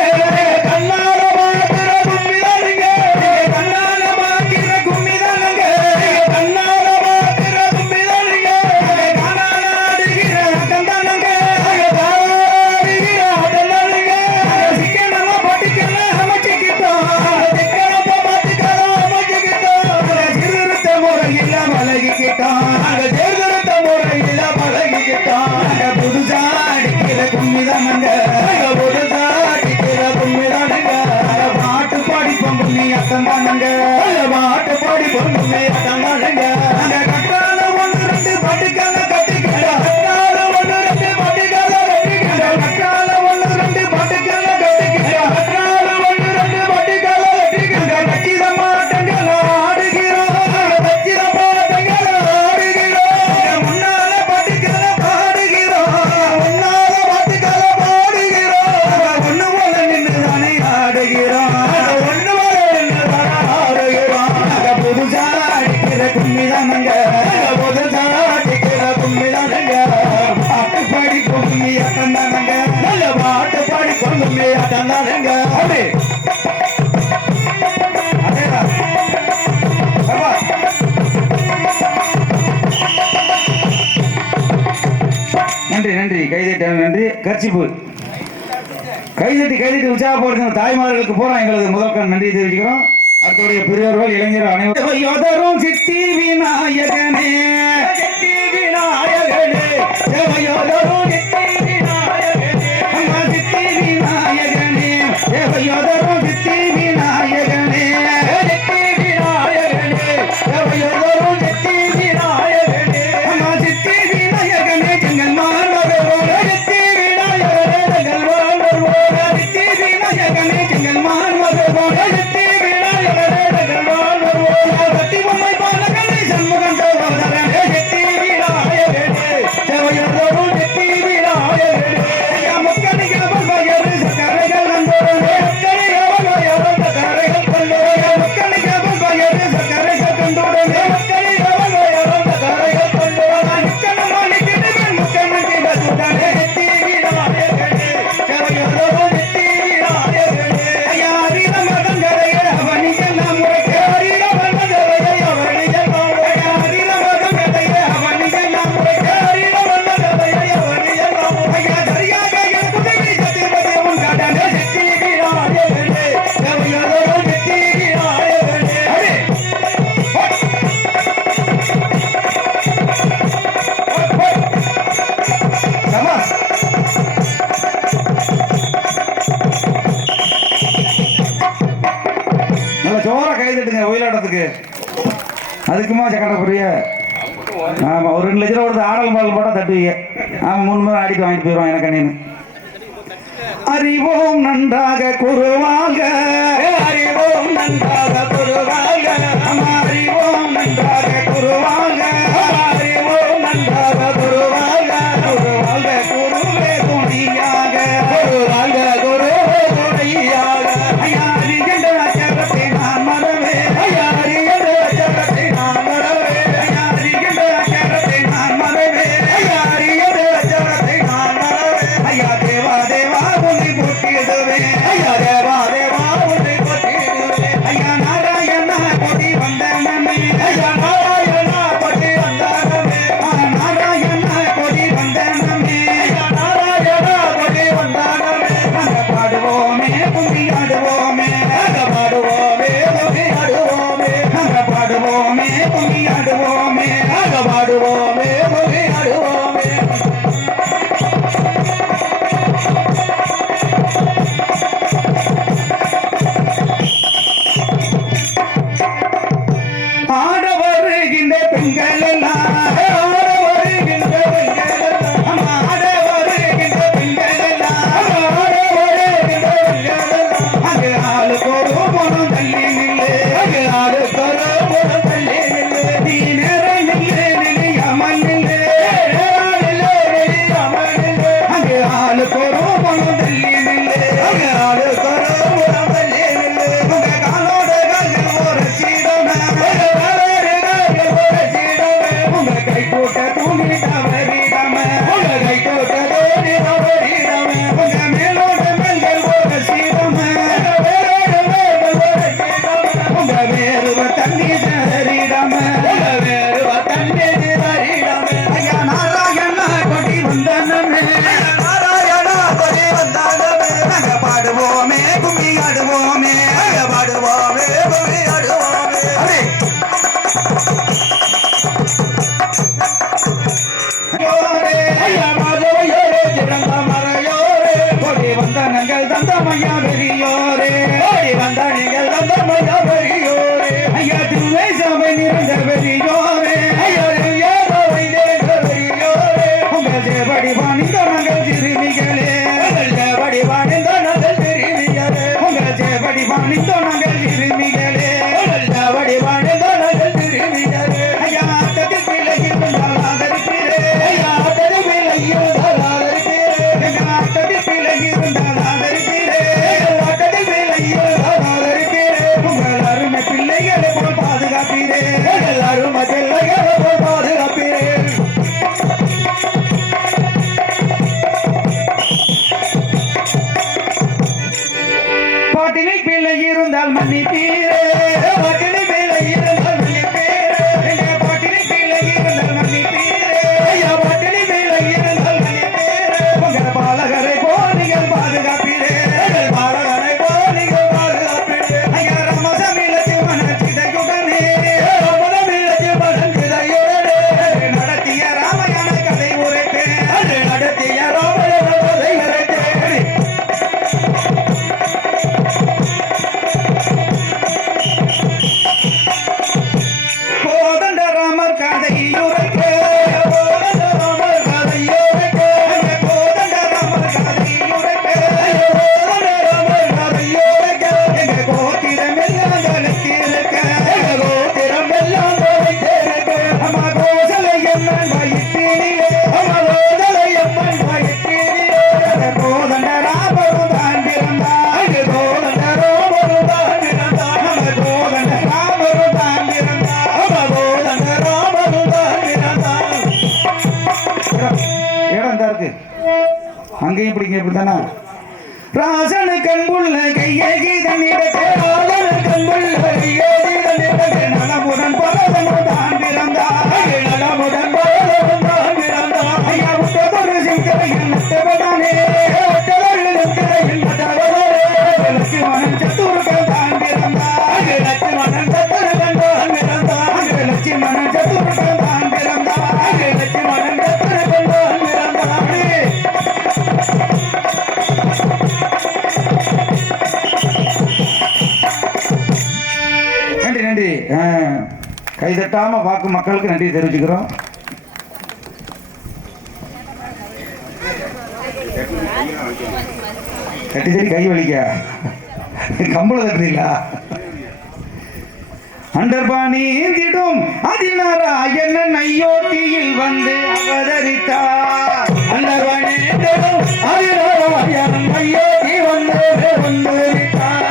கைதட்டி நன்றி. கர்ச்சிப்பு கைதட்டி உற்சாகப்படுத்தும் தாய்மார்களுக்கு போறோம் எங்களது முதற்கண் நன்றி தெரிவிக்கிறோம். அடுத்தவருடைய பெரியவர்கள் இளைஞர் அனைவரும் சித்தி விநாயகனே சித்தி விநாயகனே தேவையோதரும் சித்தி விநாயகனே அம்மா சித்தி விநாயகனே தேவையோதரும் சித்தி விநாயகனே சித்தி விநாயகனே தேவையோதரும் சித்தி விநாயகனே அம்மா சித்தி விநாயகனே ஜெங்கல் மார்வரோட சித்தி விநாயகனே ஜெங்கல் மார்வரோட சித்தி விநாயகனே ஜெங்கல் மார்வரோட சித்தி விநாயகனே ஜெங்கல் மார்வரோட பத்தி பொம்மை பாலகனே சண்முகம் சகோதரனே சித்தி விநாயகனே தேவையோதரும் சித்தி விநாயகனே ஐயா முக்கணிக பல்வயரு சக்கரைகள் நந்தோரனே முக்கணிக பல்வயரு சக்கரைகள் கொண்டோரே முக்கணிக பல்வயரு சக்கரைகள் கொண்டோரே முக்கணிக பல்வயரு சக்கரைகள் கொண்டோரே முக்கணமா நிக்கிடுவே முக்கணம் கிடசுடனே சித்தி விநாயகனே தேவையோதரும் சித்தி விநாயகனே ஐயா அரித மகங்கரையே அவனியெல்லாம் முறைக்கே அரித மகங்கரையே அவனியெல்லாம் முறைக்கே அரித மகங்கரையே அவனியெல்லாம் முறைக்கே அரித மகங்கரையே அவனியெல்லாம் முறைக்கே சரியாக குதிரை சத்தியவதே உன் கடனே சித்தி விநாயகனே தேவையோதரும் சித்தி விநாயகனே அடே சபாஸ் நல்ல சோற கைதட்டுங்க ஒயிலாட்டத்துக்கு. அதுக்குமா சக்கரை புரிய ஆமா ஒரு 2 லட்சம் கொடுத்து ஆடல் பாடல் போட்டா தட்டுவீங்க. ஆமா 3 மணி ஆடிட்டு வாங்கிட்டு போயிடுவான் எனக்கு அண்ணன். அறிவோம் நன்றாக குருவாக அறிவோம் நன்றாக குருவாக அம்மா அறிவோம் நன்றாக குருவாக அறிவோம் நன்றாக குருவாக குருவாக குருவே துணையாக குருவாக குருவே துணையாக ஐயா அறிகின்ற அச்சரத்தை நான் மறவே ஐயா அறிகின்ற அச்சரத்தை நான் மறவே ஐயா அறிகின்ற அச்சரத்தை நான் மறவே ஐயா அறிகின்ற அச்சரத்தை நான் மறவே ஐயா தேவா தேவா உன்னை போற்றிடுவே ஐயா தேவா தேவா உன்னை போற்றிடுவே ஐயா நாராயணா கொடி வந்தனமே ஐயா நாராயணா கொடி வந்தனமே நாராயணா கொடி வந்தனமே ஐயா நாராயணா கொடி வந்தனமே நாங்க பாடுவோமே கும்பி ஆடுவோமே நாங்க பாடுவோமே கும்பி ஆடுவோமே நாங்க பாடுவோமே கும்பி ஆடுவோமே நாங்க பாடுவோமே கும்பி ஆடுவோமே ஆட வருகின்ற பெண்கள் எல்லாம் ஆட வருகின்ற பெண்கள் எல்லாம் ஆட வருகின்ற பெண்கள் எல்லாம் ஆட வருகின்ற பெண்கள் எல்லாம் அங்கு ஆளுக்கு ஒரு முனம் தள்ளி நில்லு அங்கு ஆளுக்கு ஒரு முனம் தள்ளி நில்லு நீ நேரம் நில்லு நிலையாமல் நில்லு நேரம் நில்லு நிலையாமல் நில்லு அங்கு ஆளுக்கு ஒரு முனம் தள்ளி நில்லு அங்கு ஆளுக்கு ஒரு முனம் தள்ளி நில்லு உங்க காலோட கால்கள் ஒரு சீடமே உங்க கை போட்ட தூணி தவறிடாம உங்க கை போட்ட தோணி தவறிடாம உங்க மேலோட மேல்கள் ஒரு சீடமே வேரோட மேல்கள் ஒரு சீடமே உங்க வேறுவ தண்ணி தவறிடாம உங்க வேறுவ தண்ணி தவறிடாம ஐயா நாராயணா கொடி வந்தனமே நாராயணா கொடி வந்தனமே நாங்க பாடுவோமே கும்மி ஆடுவோமே நாங்க பாடுவோமே கும்மி ஆடுவோமே அடே ஐயா மாதவையோரே திறந்த மறையோரே கொடி வந்த நீங்கள் தந்தமையா பெரியோரே கொடி வந்த நீங்கள் தந்தமையா பெரியோரே ஐயா திருவை சபை நிறைந்த பெரியோரே ஐயா ஏதோவை நிறைந்த பெரியோரே உங்கள் சேவடி வாணிந்த நாங்கள் திருமிகளே உங்கள் சேவடி வாணிந்த நாங்கள் திருமிகளே உங்கள் சேவடி வாணிந்த நாங்கள் திருமிகளே உங்கள் சேவடி வாணிந்த நாங்கள் திருமிகளே ஐயா ஆட்டத்தில் பிள்ளையில் வந்தால் ஆதரிக்கிறே ஐயா ஆட்டத்தில் பிள்ளையில் வந்தால் ஆதரிக்கிறே ஐயா ஆட்டத்தில் பிள்ளையில் வந்தால் ஆதரிக்கிறே ஆட்டத்தில் பிள்ளையில் வந்தால் ஆதரிக்கிறே உங்கள் அருமை பிள்ளைகளை போல் பாதுகாப்பீரே உங்கள் அருமை பிள்ளைகளை போல் பாதுகாப்பீரே பாட்டினை பிள்ளை இருந்தால் மன்னிப்பீரே பாட்டினை பிள்ளை இருந்தால் மன்னிப்பீரே எங்க பாட்டினை பிள்ளை இருந்தால் மன்னிப்பீரே ஐயா பாட்டினை பிள்ளை இருந்தால் மன்னிப்பீரே உங்க படிங்க இப்படித்தானா? ராசன கண்புள்ள கையகி தன்னிடத்தே ராசன கண்புள்ள கையகி தன்னிடத்தே நலமுடன் பரதமுடன் தான் பிறந்தாய் நலமுடன் பரதமுடன் தான் பிறந்தாய் ஐயா உத்தவர் சிங்கரையில் நட்டவதானே ஒட்டவர் சிங்கரையில் நட்டவதானே லட்சுமணன் சத்துருக்கன் தான் பிறந்தாய் லட்சுமணன் சத்துருக்கன் தான் பிறந்தாய் லட்சுமணன் சத்துருக்கன் தான் பிறந்தாய் லட்சுமணன் சத்துருக்கன் தான் பிறந்தாய். நன்றி நன்றி. கைதட்டாம பார்க்கும் மக்களுக்கு நன்றி தெரிவிச்சுக்கிறோம். கட்டி சரி கை வலிக்க கம்பள தட்டுறீங்களா? அண்டர்பாணி திடும் அதிநாராயணன் அயோத்தியில் வந்து அவதரித்தார். அண்டர்பாணி திடும் அதிநாராயணன் அயோத்தி வந்து அவதரித்தார்.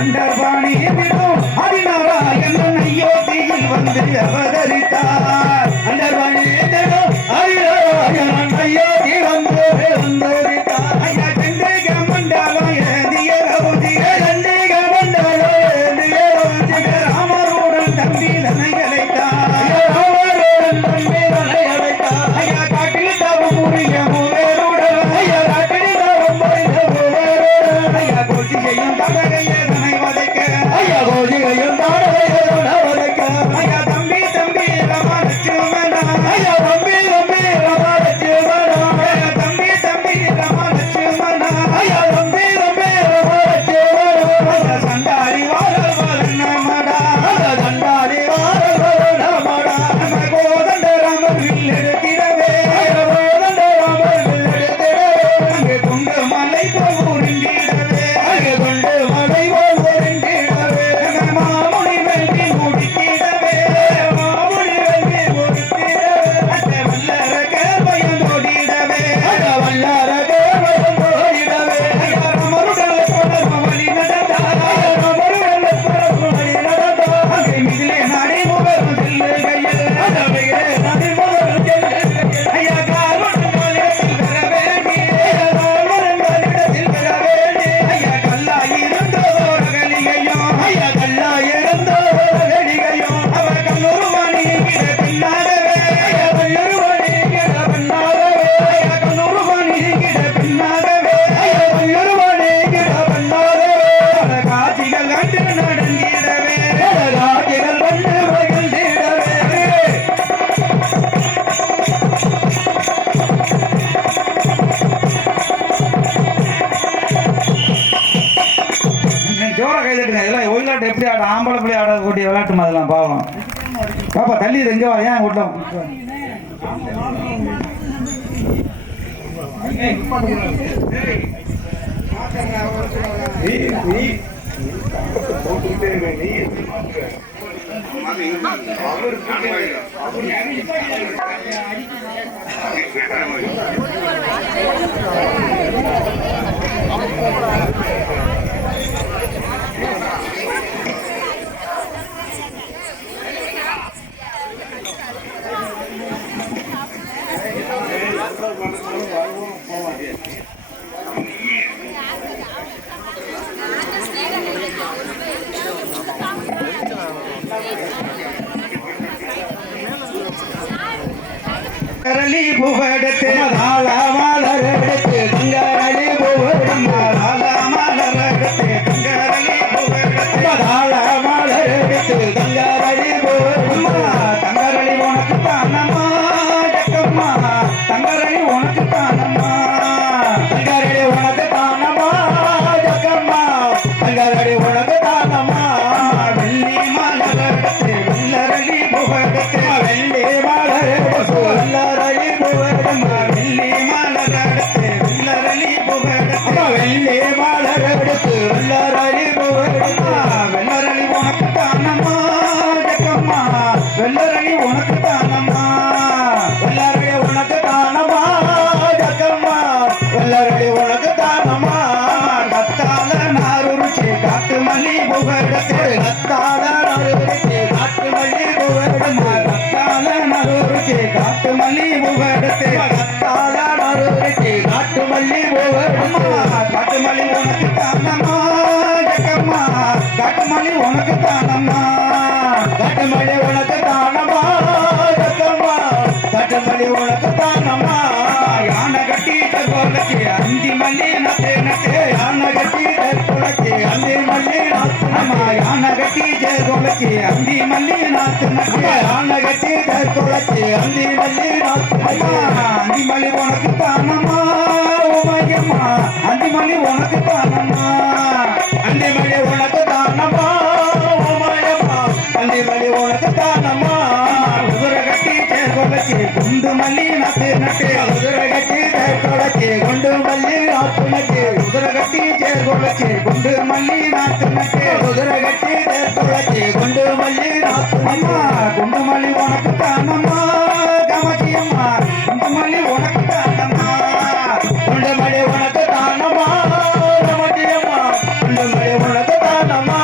அண்டர்பாணி திடும் அதிநாராயணன் அயோத்தியில் வந்து அவதரித்தார். அண்டர்பாணி திடும் அதிநாராயணன் அயோத்தி வந்து அவதரித்தார். ஐயா சண்டிக மண்டலம் ஏந்திய ரவுதிய சண்டிக மண்டலம் ஏந்திய ரவுதிய ராமருடன் தம்பி தன்னை அழைத்தார். ராமருடன் தம்பி தன்னை அழைத்தார். ஐயா காட்டில் தவம் புரிய மூவேருடன் ஐயா காட்டில் தவம் புரிய மூவேருடன் ஐயா கோஷிகையும் தடகையதனை வதைக்க ஐயா கோஷிகையும் தடகையதனை வதைக்க ஐயா தம்பி தம்பி ரமலட்சுமணா ஐயா தம்பி தம்பி ரமலட்சுமணா ஐயா தம்பி தம்பி ரமலட்சுமணா ஐயா தம்பி தம்பி ரமலட்சுமணா ஐயா சண்டாரி வாழல் வரணமடா ஐயா சண்டாரி வாழல் வரணமடா நம்ம கோதண்ட ராமர் வில் எடுத்திடவே கோதண்ட ராமர் வில் எடுத்திடவே அங்கே கொண்டு மலை போரிண்டிடவே அங்கே கொண்டு மலை போரிண்டிடவே மாமுனி வெள்ளி முடித்திடவே மாமுனி வெள்ளி முடித்திடவே அந்த வல்லர கேள்வையந்தோடிடவே அந்த வல்லர கேள்வையந்தோடிடவே ஐயா ராமருடன் தொடர்பு வழி நடந்தார். ராமருடன் தொடர்பு வழி நடந்தார். அங்கே மிதிலே நாடி முகரும் செல்லுகையில் அந்த மிதிலே நாடி முகரும் செல்லுகையில் ஐயா காருடன் காலிடத்தில் பெற வேண்டி காருடன் காலிடத்தில் பெற வேண்டி ஐயா கல்லாயிருந்தோர் அகலிகையும் ஐயா கல்லாயிருந்தோர் அகலிகையும் அவர் கல்லூருவாணி கிட பின்னாகவே ஐயா கல்லூருவாணி கிட பின்னாகவே ஐயா கல்லூருவாணி கிட பின்னாகவே ஐயா கல்லூருவாணி கிட பின்னாகவே பல காட்சிகள் கண்டு நடந்திடவே காட்சிகள் கண்டு மகிழ்ந்திடவே ஜோர கைதட்டுங்க. இதெல்லாம் ஒயிலாட்டம் எப்படி ஆட ஆம்பளை பிள்ளை ஆடக்கூடிய விளையாட்டு அதெல்லாம் பாவம். பாப்பா தள்ளி எங்க வா ஏன் விட்டோம்? கரளி புகடத்து மால மலர் எடுத்து தங்கரளி புகடும் மால மலர் எடுத்து கங்கரளி புகடத்து மால மலர் எடுத்து தங்கரளி புகடும் தங்கரளி உனக்கு தானம்மா ஜக்கம்மா தங்கரளி உனக்கு தானம்மா தங்கரளி உனக்கு தானம்மா ஜக்கம்மா தங்கரளி உனக்கு தானம்மா வெள்ளி மலர் எடுத்து வெள்ளரளி புகடத்து வெள்ளி மலர் எடுத்து வல்லரளி புகடும் வெள்ளி மலர் எடுத்து வெள்ளரளி புகடத்து வெள்ளி மலர் எடுத்து வல்லரளி புகடும் வெள்ளரளி உனக்கு தானம்மா ஜக்கம்மா வெள்ளரளி உனக்கு தானம்மா வல்லரளி உனக்கு தானம்மா ஜக்கம்மா வல்லரளி உனக்கு தானம்மா கத்தால நாருச்சி காட்டு மல்லி புகடத்து கத்தால நறுச்சி காட்டு மல்லி புகடும் கத்தால நருச்சி காட்டு மல்லி புகடத்து கத்தால நறுச்சி காட்டு மல்லி புகடும் காட்டுமல்லி உனக்கு தானம்மா காட்டுமல்லி உனக்கு தானமா ஜக்கம்மா காட்டுமல்லி உனக்கு தானமா யானை கட்டி கோலச்சி அந்தி மல்லி நட்டு நட்டு யானை கட்டி குளச்சி அந்தி மல்லி நாத்து ஆமா யானை கட்டி கோலச்சி அந்தி மல்லி நாத்து நட்டு யானை கட்டி குளச்சி அந்தி மல்லி நாத்து அந்தி மல்லி உனக்கு தானம்மா உமையம்மா அந்தி மல்லி உனக்கு தானம்மா அந்தி மல்லி உனக்கு தானமா உமாயம்மா அந்தி மல்லி உனக்கு தானமா குதிரை கட்டி கோலச்சி குண்டு மல்லி நட்டு நட்டு குதிரை கட்டி குளச்சி குண்டு மல்லி நாத்து நட்டு குதிரை கட்டி கோலச்சி குண்டு மல்லி நாட்டு நட்டு குதிரை கட்டி குளச்சி குண்டு மல்லி நாத்து அம்மா குண்டு மல்லி உனக்கு தானம்மா காமாட்சியம்மா குண்டு மல்லி உனக்கு தானம்மா குண்டு மல்லி உனக்கு தானமா ரமதியம்மா குண்டு மல்லி உனக்கு தானமா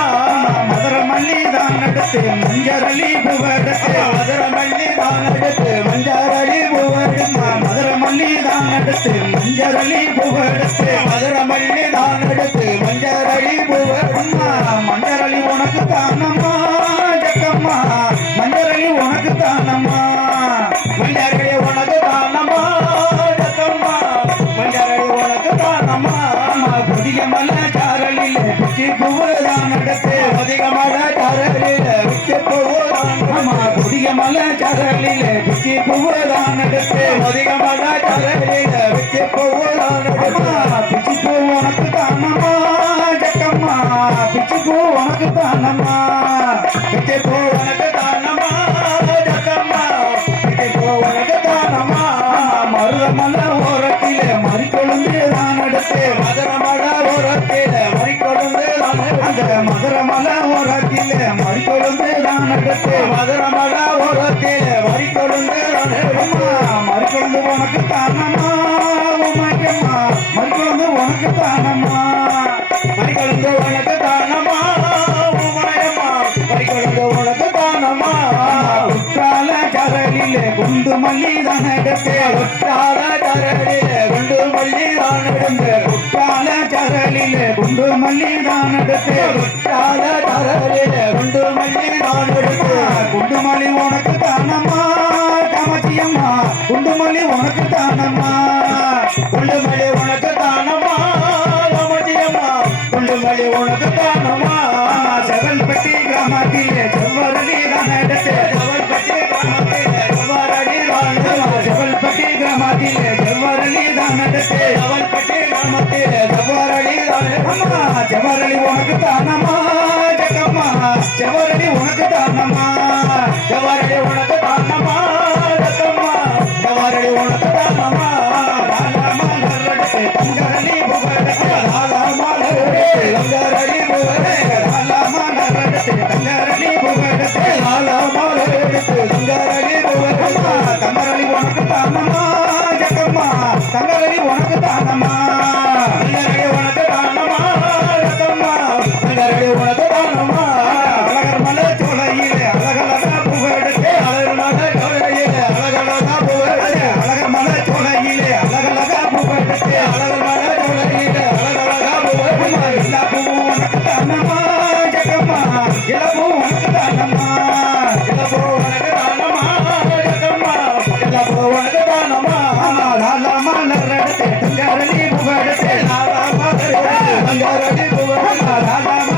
மதுரை மல்லி தான் எடுத்து மஞ்சரளி புவெடுத்து மதுரை மல்லி தான் எடுத்து மஞ்சாரளி பூவெடுத்து மதுரை மல்லி தான் எடுத்து மஞ்சரளி புவெடுத்து மதுரை மல்லி தான் எடுத்து மஞ்சாரளி பூவெடுத்து மஞ்சரளி உனக்கு தானம்மா ஜக்கம்மா மஞ்சரளி உனக்கு தானம்மா மஞ்சாரளி உனக்கு தானமா ஜக்கம்மா மஞ்சாரளி உனக்கு தானமா புதிய மலை சாரலில் பிச்சி புவதான் எடுத்து அதிகமாக தரலில் விட்டு போவான் புதிய மலை சாரலில் பிச்சி புவதான் எடுத்து அதிகமாக தரலில் விட்டு போவான் பிச்சி பூ உனக்கு தானம்மா ஜக்கம்மா பிச்சி பூ உனக்கு தானம்மா விட்டு போ உனக்கு தானமா ஜக்கம்மா விட்டு போ உனக்கு தானமா மருதமலை ஓரத்திலே மறிக்கொழுந்து தான் எடுத்து மதுரமட உரத்தில மறிக்கொழுந்து அந்த மதுரமலை ஓரத்திலே மறிக்கொழுந்து தான் எடுத்து மதுரமட உரத்தில மறிக்கொழுந்து மறிக்கொழுந்து உனக்கு தானம்மா உமையம்மா மறிக்கொழுந்து உனக்கு தானம்மா மறிக்கொழுந்து உனக்கு தானமா உமாயம்மா மறிக்கொழுந்து உனக்கு தானமா குற்றால கரலிலே குண்டு மல்லி தான் எடுத்து உற்றால தரலில குண்டு மல்லி தான் எடுத்து குற்றால கரலிலே குண்டு மல்லி தான் எடுத்து உற்றால தரலில குண்டு மல்லி தான் எடுத்து குண்டுமல்லி உனக்கு தானம்மா காமாட்சியம்மா குண்டுமல்லி உனக்கு தானம்மா குண்டுமல்லி உனக்கு தானமா ரமதியம்மா குண்டுமல்லி உனக்கு தானமா செவல்பட்டி கிராமத்திலே செவ்வரளி தான் எடுத்து அவள்பட்டி கிராமத்தில செவ்வாரடி தான் செவல்பட்டி கிராமத்திலே செவ்வரளி தான் எடுத்து அவள்பட்டி கிராமத்தில செவ்வாரடி தான் அம்மா செவ்வரளி உனக்கு தானம்மா ஜக்கம்மா செவ்வரளி உனக்கு தானம்மா செவ்வாரடி உனக்கு தானமா ரத்தம்மா செவ்வாரடி உனக்கு தானமா தங்கரளி புகழத்து கங்கரடி புகழே தங்கரளி புகழத்து கங்கரடி புகழே தங்கரளி உனக்கு தானம்மா ஜக்கம்மா தங்கரளி உனக்கு தானம்மா கங்கரடி உனக்கு தானமா ரத்தம்மா கங்கரடி உனக்கு தானமா அழகர் மலை சோலையிலே அழகழகா புகழத்து அழகர் மலை சோலையிலே அழகழகா புகழே அழகர் மலை சோலையிலே அழகழகா புகழத்து அழகர் மலை சோலையிலே அழகழகா புகழே எல்லா பூவும் உனக்கு தானம்மா ஜக்கம்மா எல்லா பூவும் உனக்கு தானம்மா இளபோ உனக்கு தானமா ரத்தம்மா இளபோ உனக்கு தானமா மலர் எடுத்து தங்கரளி புகழத்து கங்கரடி புகழே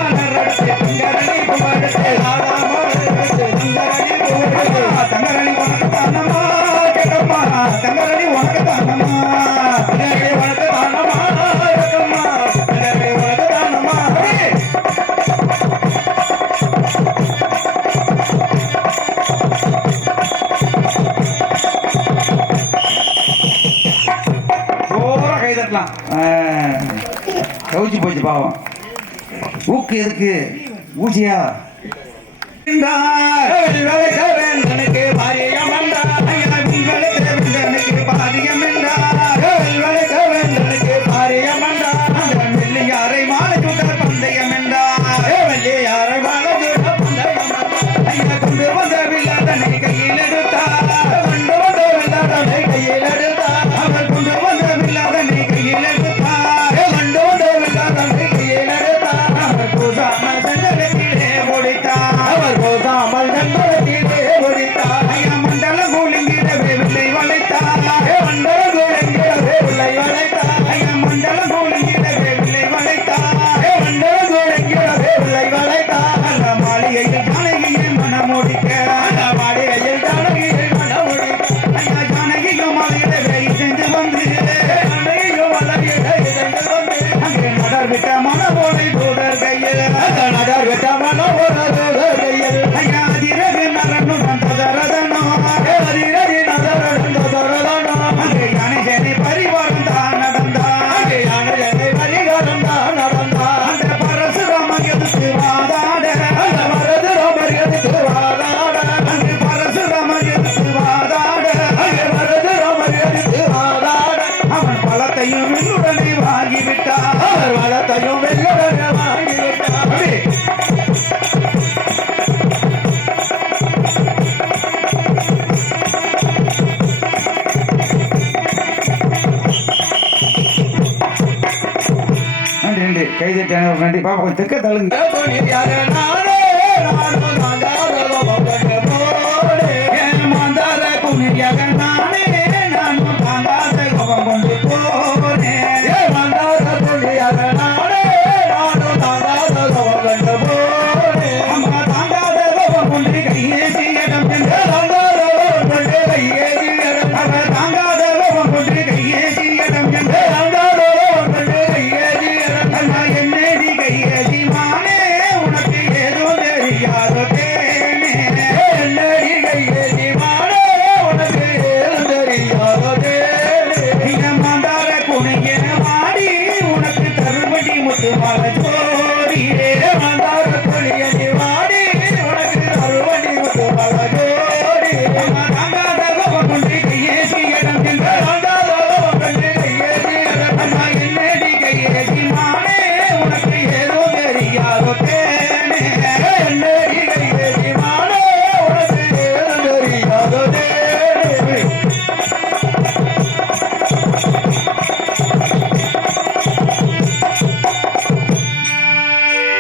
மலர் எடுத்து தங்கரளி புகழத்து கங்கரடி புகழே தங்கரளி உனக்கு தானம்மா ஜக்கம்மா தங்கரளி உனக்கு தானம்மா கங்கரடி உனக்கு தானமா ரத்தம்மா கங்கரடி உனக்கு தானமா ஜோரா கை தட்டலாம் கவுச்சி போச்சு பாவம் ஊக்கு எதுக்கு ஊசியா வேந்தனுக்கு பாரியம் என்றார் வேந்தனுக்கு பாரியம் என்றார் வேந்தனுக்கு பாரியம் என்றார் வெள்ளியாரை மாலை சுடர் பந்தயம் என்றார் வெள்ளியாரை வாழ ஐயா கொண்டு வந்த வில்லாதனை கையில் எடுத்தார் கொண்டு வந்த வெள்ளாடனை கையில் எடுத்தார் அவர் கொண்டு வந்த வில்லாதனை கையில் எடுத்தார் கொண்டு வந்த வெள்ளாடனை கையில் எடுத்தார் அவர் பூசாம சங்கரத்தை கைதட்டி அனைவரும் நன்றி. பாப்பா கொஞ்சம் தெக்க தள்ளுங்க. துணியாக நானே நானும் தாங்காத கோபம் கொண்டு போனேன். மாந்தார துணியாக நானே நானும் தாங்காத கோபம் கொண்டு போனேன். மாந்தார துணியாக நானே நானும் தாங்காத கோபம் கொண்டு போனேன். அம்மா தாங்காத கோபம் கொண்டு கையேசி இடம் சென்று தாங்காத கோபம் கொண்டு கையேசி இடம் அவர் தாங்காத கோபம் கொண்டு கையேசி இடம் சென்று தாங்காத கோபம் கொண்டு கையேசி இடம் அண்ணா என்னடி கையேசி மானே உனக்கு ஏதோ தெரியாத தேனே என்னடி கையேசி மானே உனக்கு ஏதோ தெரியாத தேனே நீங்க மாந்தார குணிய மாடி உனக்கு தருவடி முத்து மலை ஜோடியே மாந்தார குணிய வாடி உனக்கு தருவடி முத்து மலை ஜோடி தாங்காத கோபம் கொண்டு கையேசி இடம் சென்று தாங்காத கோபம் கொண்டு கையேசி இடம் அண்ணா என்னடி கையேசி மானே உனக்கு ஏதோ தெரியாத தேனே என்னடி கையேசி மானே உனக்கு ஏதோ தெரியாத தேனே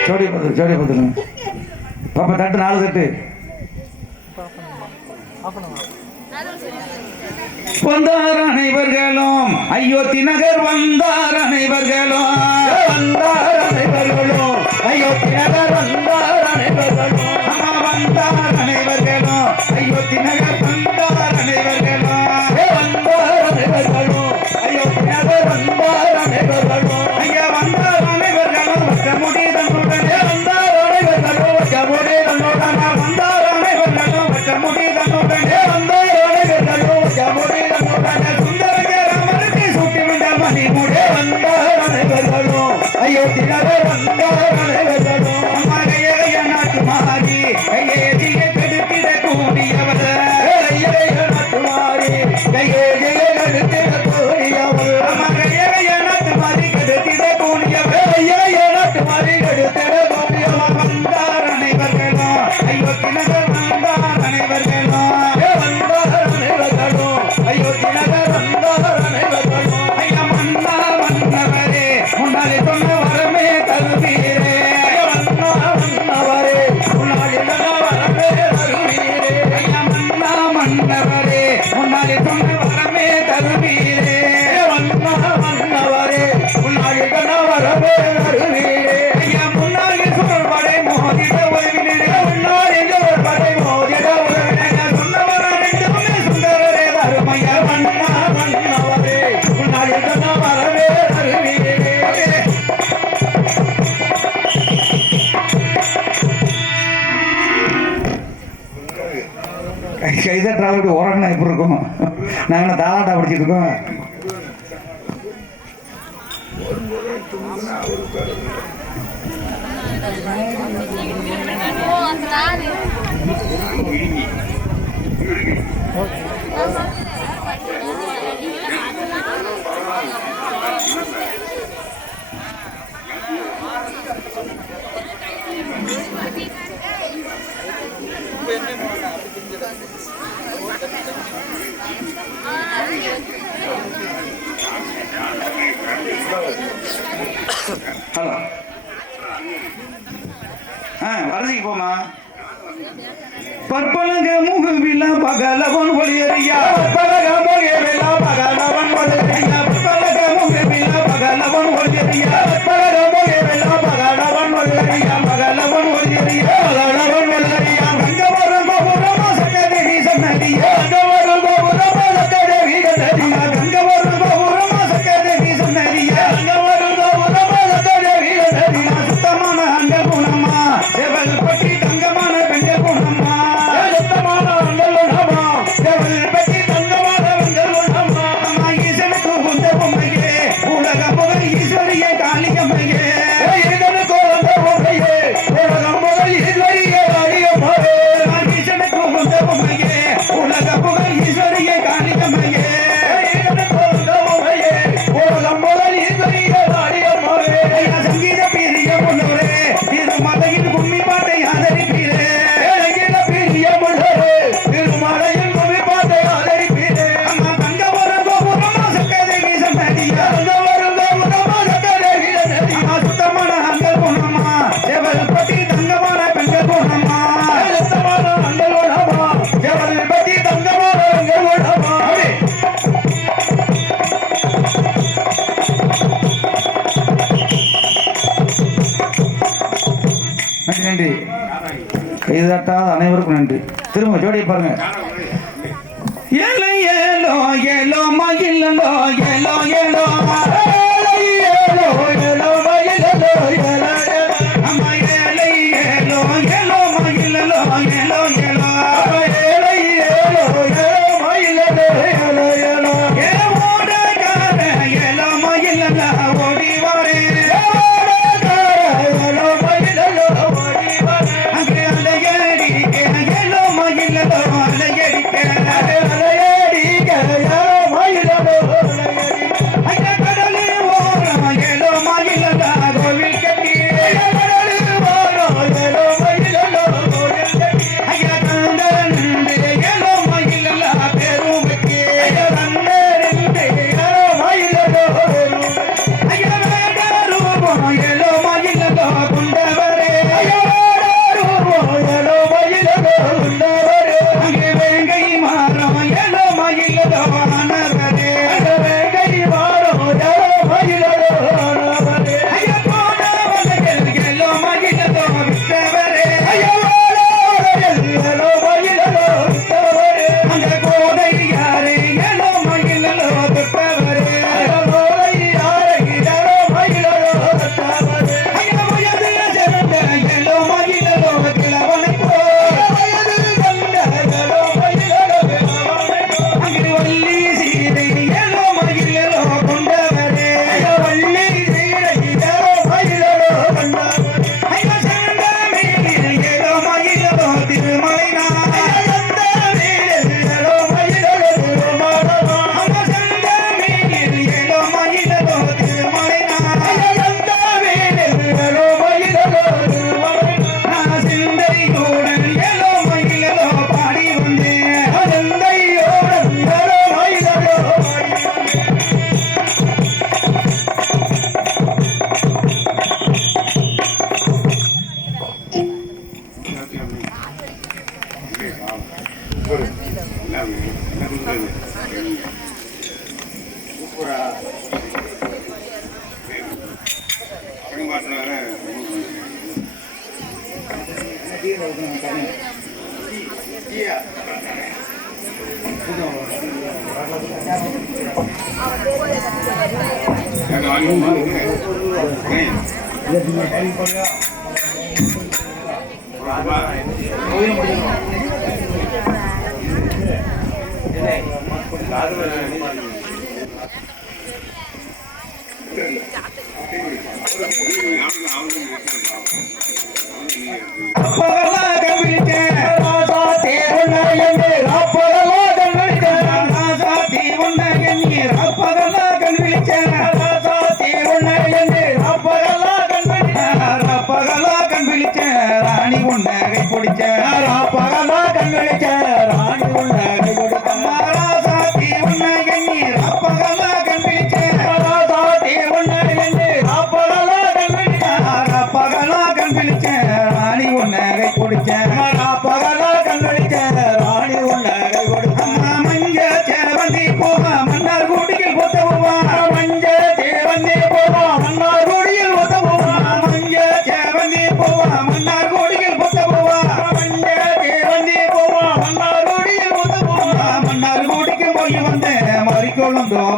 ஜோடி பார்த்துருங்க. பாப்பா தட்டு 4 தட்டு. வந்தார் அனைவர்களும் அயோத்தி நகர் வந்தார் அனைவர்களும் வந்தார் அனைவர்களும் அயோத்தி நகர் வந்தார் அனைவர்களும் அம்மா வந்தார் அனைவர்களும் அயோத்தி நகர் வந்தார் அனைவர்களும் வந்தார் அனைவர்களும் அயோத்தி நகர் வந்தார் அனைவர்களும் ஐயா வந்தார் அனைவர்களும் வட்ட முடி தன்னுடனே வந்தார் அனைவர்களும் வட்டமுடி தன்னுடன் வந்தார் அனைவர்களும் வட்ட முடி தன்னுடனே வந்தார் அனைவர்களும் வட்டமுடி தன்னுடன் சுந்தரங்க ராமனுக்கு சூட்டி விட்டால் மணி முடி வந்தார் அனைவர்களும் அயோத்தி நகர் வந்தார் அனைவர்களும் அம்மா கைய நாட்டு மாறி கையேசிய கெடுத்திட கூடியவர் கையை நட்டுமாறி கையை கடுத்திட கூடியவர் அம்மா கைய நாட்டு மாறி கெடுத்திட கூடியவர் கையை நட்டுமாறி கடுத்திட கூடியவர் வந்தார் அனைவர்களும் அயோத்தி நகர் வந்தார் அனைவர்களும் வந்தார் அனைவர்களும் அயோத்தி நகர் வந்தார் அனைவர்களும் ஐயா மன்னா மன்னவரே முன்னாலே சொன்ன வரமே தருவீரே மன்னா மன்னவரே முன்னாடி வரவே அருவீரே ஐயா மன்னா மன்னவரே முன்னாலே சொன்ன வரமே தருவீரே மன்னா மன்னவரே முன்னாடி வரவே அருவீரே ஐயா முன்னாலே சொல்படை மோதிட உறவினரே முன்னாடி படை மோதிட உறவினரே சொன்னவர ரெண்டுமே சுந்தரரே தருமையா மன்னா மன்னவரே முன்னாடி வரவே அருவீரே கைதட்டாவிட்டு உரங்கண்ணா எப்படி இருக்கும்? நாங்கள் தாளாட்டா படிச்சுட்டு இருக்கோம். ஹலோ வரதுக்கு போமா பற்பலங்க முகவிலா பகலவன் ஒளியறியா பலக மோகேவிலா பகலவன் ஒளியறியா பற்பலக முகவிலா பகலவன் ஒளியறியா பலக மோகேவிலா பகலவன் ஒளியறியா பகலவன் ஒளியறியா பகலவன் ஒளியறியா கங்கவரம் கோபுரமா சக்கதேவி சன்னதியா கங்கவரம் கோபுரமா சக்கதேவி சன்னதியா கங்கவரம் கோபுரமா சக்கதேவி சன்னதியா கங்கவரம் கோபுரமா சக்கதேவி சன்னதியா சுத்தமான அங்க குணமா செவல் பட்டி தங்கமான பெண்ட குணமா சுத்தமான அங்கல் உணமா செவல் பட்டி தங்கமான அங்கல் உணமா கைதட்டாத அனைவருக்கும் நன்றி. திரும்ப ஜோடியை பாருங்க. ஏலோ ஏலோ ஏலோ மகிழலோ ஏலோ ஏலோ ஏலோ ஏலோ மகிழலோ ஏலோ அம்மா ஏலை ஏலோ ஏலோ மகிழலோ ஏலோ ஏலோ ஏலை ஏலோ ஏலோ மகிழலோ ஏலோ ஏலோ ஏ ஓடகார ஏலோ மகிழலோ ஓடி வாரே ஓடகார ஏலோ மகிழலோ ஓடி வாரே அங்கே அலையடிக்க ஏலோ மகிழலோ அலையடிக்க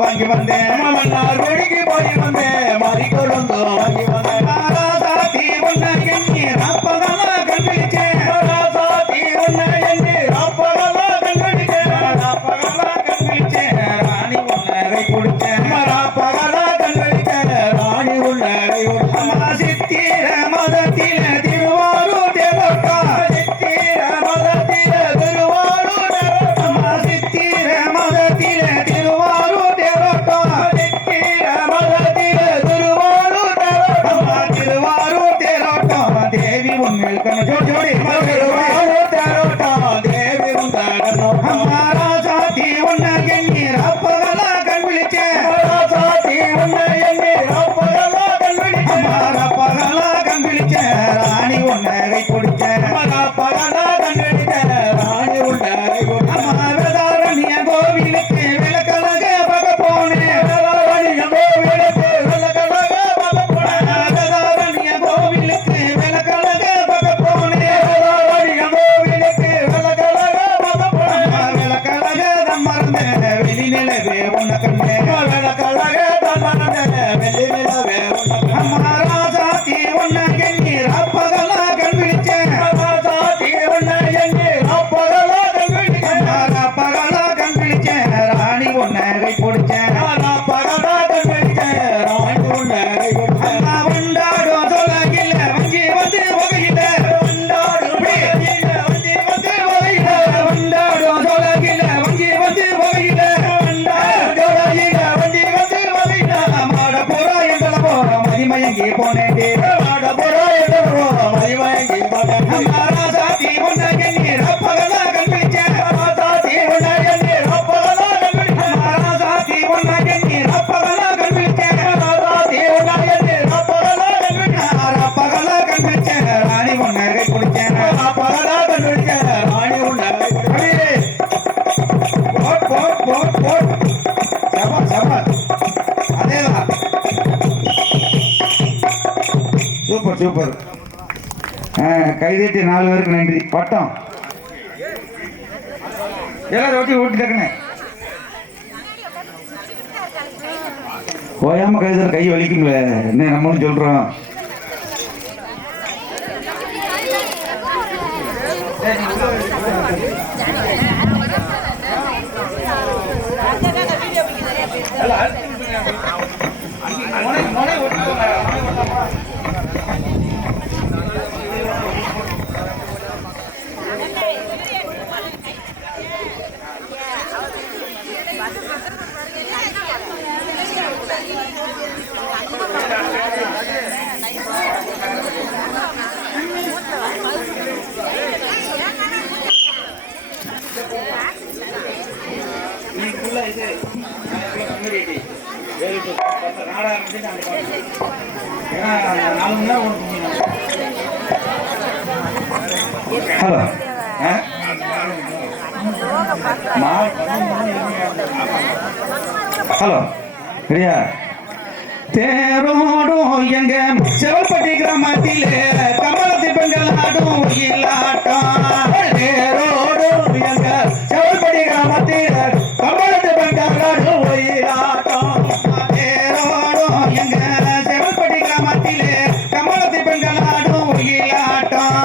வாங்கி வந்தேன் மன்னார் குடிக்கு போய் வந்தேன் மாறிக்கொழுந்தோ வாங்கி வந்தேன் ராசாத்தி உன்னை எண்ணி ராப்பகலா கண்பிடிச்சேன் ராசாத்தி உன்னை எண்ணி ராப்பகலா கண்பிடிச்சேன் ராப்பகலா கண்பிடிச்சேன் ராணி உன்னகை குடிச்சேன் ராப்பகலா கண்பிடிச்சேன் ராணி உன்னகை குடிச்சேன் சித்திர மதத்தில திருவாரூர் தேவக்கா சித்திர மதத்தில திருவாரூர் தேவக்கா சித்திர மதத்தில திருவாரூர் தேவக்கா சித்திர மதத்தில திருவாரூர் தேவக்கா திருவாரூர் தேரோட்டா தேவி உங்கள் கண்ண ஜோடி திருவாரூர் தேரோட்டா தேவி உங்கள் கண்ணோட்டா சாத்தி உன்னை எண்ணி ராப்பகலா கண் விழிச்சேன் சாத்தி உன்னை எண்ணி ராப்பகலா கண் விழிச்சேன் ராப்பகலா கண் விழிச்சேன் ராணி உன்னகை குடிச்சேன் ராப்பகலா கண் விழிச்சேன் ராணி உன்னகை குடிச்சேன் வேதாரண்ய கோவிலுக்கு விளக்கழக பார்க்க போனேன் வேதாரண்ய கோவிலுக்கு விளக்கழக பார்க்க போனேன் வேதாரண்ய கோவிலுக்கு விளக்கழக பார்க்க போனேன் ராசாத்தி உன்னை எண்ணி ரப்பகலா கண்பிடிச்சேன் ராசாத்தி உன்னை எண்ணி ரப்பகலா கண்பிடிச்சேன் ராசாத்தி உன்னை எண்ணி ரப்பகலா கண்பிடிச்சேன் ராசாத்தி உன்னை எண்ணி ரப்பகலா கண்பிடிச்சேன் ரப்பகலா கண்பிடிச்சேன் ராணி உன்னை கை பிடிச்சேன் ரப்பகலா கண்பிடிச்சேன் ராணி உன்னை கை பிடிச்சேன் போட் போட் போட் போட் சபா சபா அதேதான் சூப்பர் சூப்பர். கைதட்டி 4 பேருக்கு நன்றி. பட்டம் எல்லாரும் ரொட்டி ஓட்டிட்டேன்னு ஓயாம கைதற கை வலிக்குங்களே, என்ன நம்மளும் சொல்றோம். ஹலோ ஹலோ சரியா? தேரோடும் எங்க செவல்பட்டி கிராமத்திலே கமலத்தி பெண்கள் ஆடும் ஒயிலாட்டம். தேரோடும் எங்க செவல்பட்டி கிராமத்திலே கமலத்தி பெண்கள் ஆடும் ஒயிலாட்டம். தேரோடும் எங்க செவல்பட்டி கிராமத்திலே கமலத்தி பெண்கள் ஆடும் ஒயிலாட்டம்.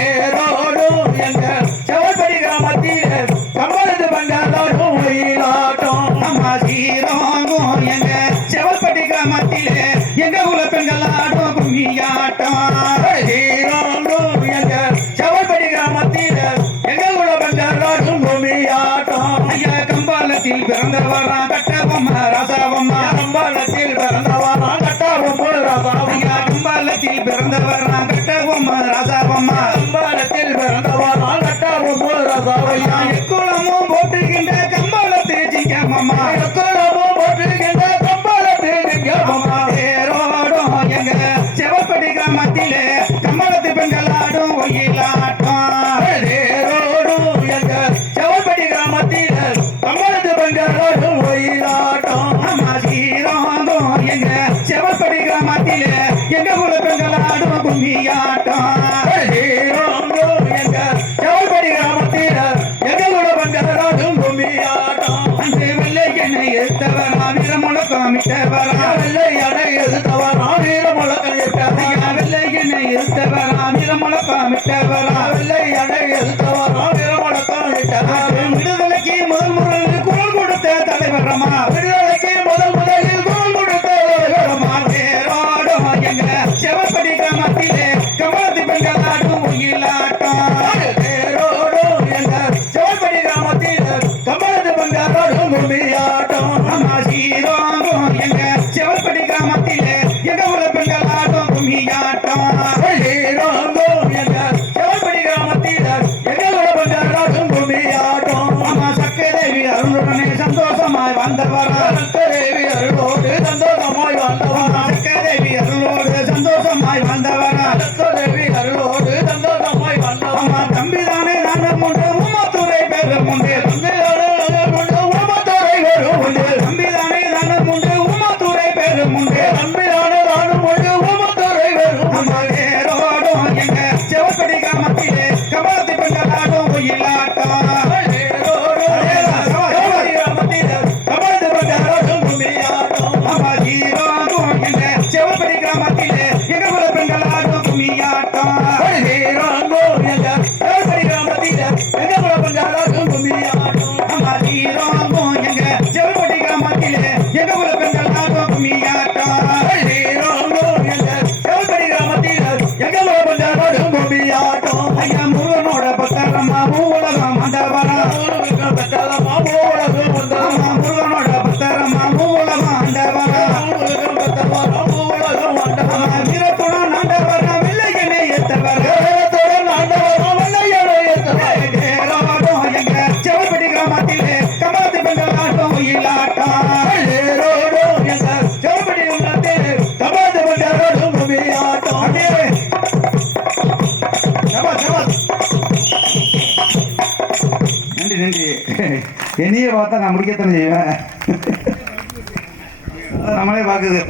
தேரோடும் எங்க செவல்பட்டி கிராமத்திலே கமலத்தி பெண்கள் ஆடும் ஒயிலாட்டம். நம்ம சீரோங்கும் எங்க செவல்பட்டி கிராமத்திலே எங்க குல பெண்கள் ஆடும் கும்மியாட்டம். எங்க செவல்பட்டி கிராமத்திலே எங்க குல பெண்கள் ஆடும் கும்மியாட்டம். ஐயா கம்பாலத்தில் பிறந்தவரா கட்டபொம்மா ராசாவம்மா. கம்பாலத்தில் பிறந்தவரா கட்டபொம்மா ராசாவம்மா. கம்பாலத்தில் பிறந்தவரா கட்டபொம்மா ராசாவம்மா. கம்பாலத்தில் பிறந்தவரா கட்டபொம்மா ராசாவையா. எக்குளமும் போட்டுகின்ற கம்பாலத்தில் சிங்கம்மா. எக்குளமும் போட்டுகின்ற தேரோடும் எங்க செவல்பட்டி கிராமத்திலே கமலத்து பெண்கள் ஆடும் ஒயிலாட்டம். தேரோடும் எங்க செவல்பட்டி கிராமத்திலே கமலத்து பெண்கள் ஆடும் ஒயிலாட்டம். நம்ம சீரோங்கும் எங்க செவல்பட்டி கிராமத்திலே எங்க குல பெண்கள் ஆடும் கும்மியாட்டம். சீரோங்கும் எங்க செவல்பட்டி கிராமத்திலே எங்க குல பெண்கள் ஆடும் கும்மியாட்டம். அந்த வெள்ளை என்னை எடுத்தவரா வீரமுழக்கம் இட்டவரா. வெள்ளை அடை எடுத்தவரா வீரமுழக்கம் இட்டவரா. வெள்ளை என்னை எடுத்தவரா வீரமுழக்கம் இட்டவரா. வெள்ளை அடை எடுத்தவரா வீரமுழக்கம் இட்டவரா. விடுதலைக்கு முதல் முதலில் குரல் கொடுத்த தலைவரமா. விடுதலைக்கு முதல் முதலில் குரல் கொடுத்த தலைவரமா. தேரோடும் எங்க செவல்பட்டி கிராமத்திலே கமலத்தி பெண்கள் ஆடும் ஒயிலாட்டம். தேரோடும் எங்க செவல்பட்டி கிராமத்திலே கமலத்தி பெண்கள் ஆடும் கும்மியாட்டம். நம்ம சீரோங்கும் எங்க செவல்பட்டி கிராமத்திலே எங்க உள்ள பெண்கள் ஆடும் கும்மியாட்டம். சீரோங்கும் எங்க செவல்பட்டி கிராமத்திலே எங்க என்னையே பார்த்தா நான் முடிக்கத்தானே செய்வேன். நம்மளே பார்க்குது.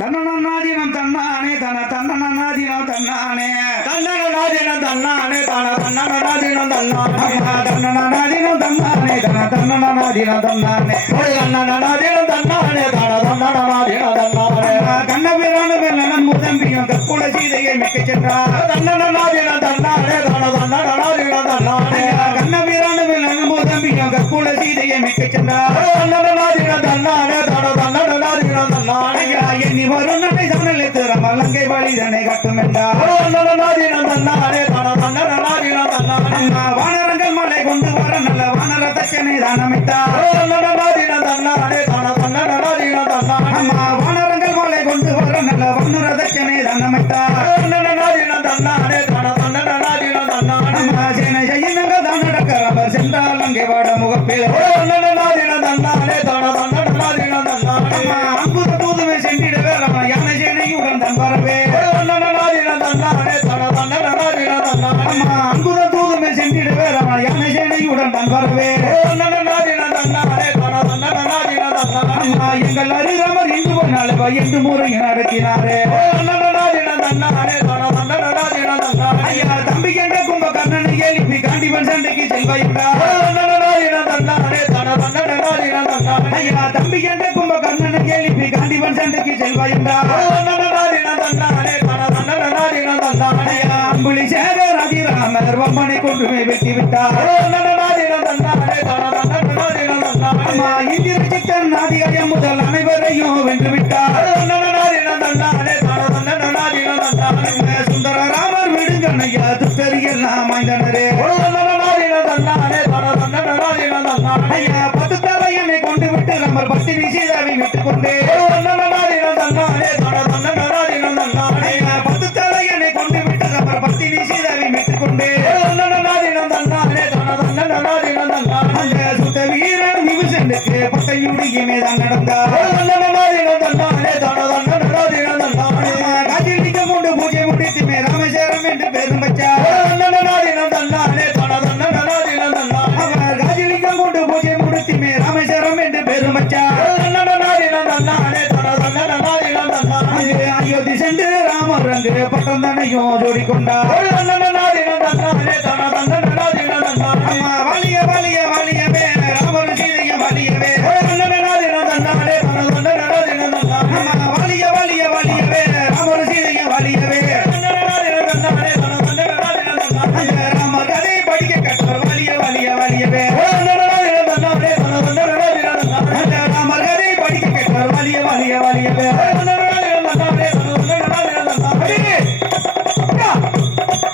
தன்னநாதீனம் தன்னானே தன தன்னநாதீனம் தன்னானே தன்னநாதீனம் தன்னானே தான தன்னநாதீனம் தன்னானே தன்னநாதீனம் தன்னானே தன தன்னநாதீனம் தன்னானே ஒரு தன்னநாதீனம் தன்னானே தான தன்னநாதீனம் தன்னானே கண்ணபிரான வெள்ளனன் முதம்பியும் கற்புல சீதையை மிக்க சென்றார். தன்னநாதீனம் தன்னானே தான தன்னநாதீனம் தன்னானே கண்ணபிரான வெள்ளனன் முதம்பியும் கற்புல சீதையை மிக்க சென்றார். தன்னநாதீனம் தன்னானே தான தன்னநாதீனம் தன்னானே எண்ணி வரும் நடை தமிழத்து ரமலங்கை வழிதனை கட்டும் என்றார். தன்னநாதீனம் தன்னானே தான தன்னநாதீனம் தன்னானே வானரங்கள் மலை கொண்டு வர நல்ல வானர தச்சனை தானமிட்டார். தன்னநாதீனம் தன்னானே தான தன்னநாதீனம் தன்னானே வானரங்கள் மலை கொண்டு வர நல்ல வானர தச்சனை தானமிட்டார். தன்னநாதீனம் தன்னானே தான தன்னநாதீனம் தன்னானே சேனை செய்யுங்கள் தான் நடக்கிறவர் சென்றால் அங்கே வாட முகப்பில் தன்னநாதீனம் தன்னானே தான தன்னநாதீனம் தன்னானே அங்குத தூதுமை சென்றிடவே ரம யானை சேனையுடன் தன் வரவே தன்னநாதீனம் தன்னானே தான தன்னநாதீனம் தன்னானே அங்குத தூதுமை சென்றிடவே ரம யானை சேனையுடன் தன் வரவே தன்னநாதீனம் தன்னானே தான தன்னநாதீனம் தன்னானே எங்கள் அரிரமர் இந்து போனாலே என்று முறையை நடத்தினாரே. தன்னநாதீனம் தன்னானே தான தன்னநாதீனம் தன்னானே ஐயா தம்பி என்ற கும்பகர்ணனை எழுப்பி காண்டிவன் சண்டைக்கு செல்வாயுண்டார். தன்னநாதீனம் தன்னானே தான தன்னநாதீனம் தன்னானே ஐயா தம்பி என்ற கும்பகர்ணனை எழுப்பி காண்டிவன் சண்டைக்கு செல்வாயுண்டார். தன்னநாதீனம் தன்னானே தான தன்னநாதீனம் தன்னானே ஐயா அம்புலி சேகர் அதிராமர் வம்பனை கொண்டு வெட்டி விட்டார். தன்னநாதீனம் தன்னானே தான தன்னநாதீனம் தன்னானே அம்மா இந்திர சிக்கன் ஆதிகாரியம் முதல் அனைவரையும் வென்று விட்டார். தன்னநாதீனம் தன்னானே தான தன்னநாதீனம் தன்னானே சுந்தர ராமர் விடுங்கண்ணையா துத்தரியெல்லாம் மாய்ந்தனரே. தன்னநாதீனம் தன்னானே தான தன்னநாதீனம் தன்னானே ஐயா பத்து தலையனை கொண்டு விட்டு ரமர் பத்தினி சீதாவை விட்டுக் கொண்டே. தன்னநாதீனம் தன்னானே தான தன்னநாதீனம் தன்னானே ஐயா பத்து தலையனை கொண்டு விட்டு ரமர் பத்தினி சீதாவை விட்டுக் கொண்டே. தன்னநாதீனம் தன்னானே தான தன்னநாதீனம் தன்னானே அந்த சுத்த வீரன் விபூஷனுக்கு பட்டையுடியுமே தான் நடந்தார். தன்னநாதீனம் தன்னானே தான தன்னநாதீனம் தன்னானே காட்சியளிக்கம் கொண்டு பூஜை முடித்துமே ராமேஸ்வரம் என்று பெரும் வச்சார். தன்னநாதீனம் தன்னானே தான தன்னநாதீனம் தன்னானே அவர் காட்சியளிக்கம் கொண்டு பூஜை முடித்துமே ராமேஸ்வரம் என்று பெரும் வச்சார். தன்னநாதீனம் தன்னானே தான தன்னநாதீனம் தன்னானே அயோத்தி சென்று ராமர் அங்கு பட்டம் தன்னையும் ஜோடிக்கொண்டார். தன்னநாதீனம் தன்னானே தான தன்னநாதீனம் தன்னானே அம்மா வாலிய வாலிய வாலியவே ராமர் சீதையும் வாலியவே. தன்னநாதீனம் தன்னானே தான தன்னநாதீனம் தன்னானே அம்மா வாலிய வாலிய வாலியவே ராமர் சீதையும் வாலியவே. தன்னநாதீனம் தன்னானே தான தன்னநாதீனம் தன்னானே அந்த ராமர் கதை படிக்க கற்றவர் வாலிய வாலிய வாலியவே. தன்னநாதீனம் தன்னானே தான தன்னநாதீனம் தன்னானே அந்த ராமர் கதை படிக்க கற்றவர் வாலிய வாலிய வாலியவே. தன்னநாதீனம் தன்னானே தான தன்னநாதீனம் தன்னானே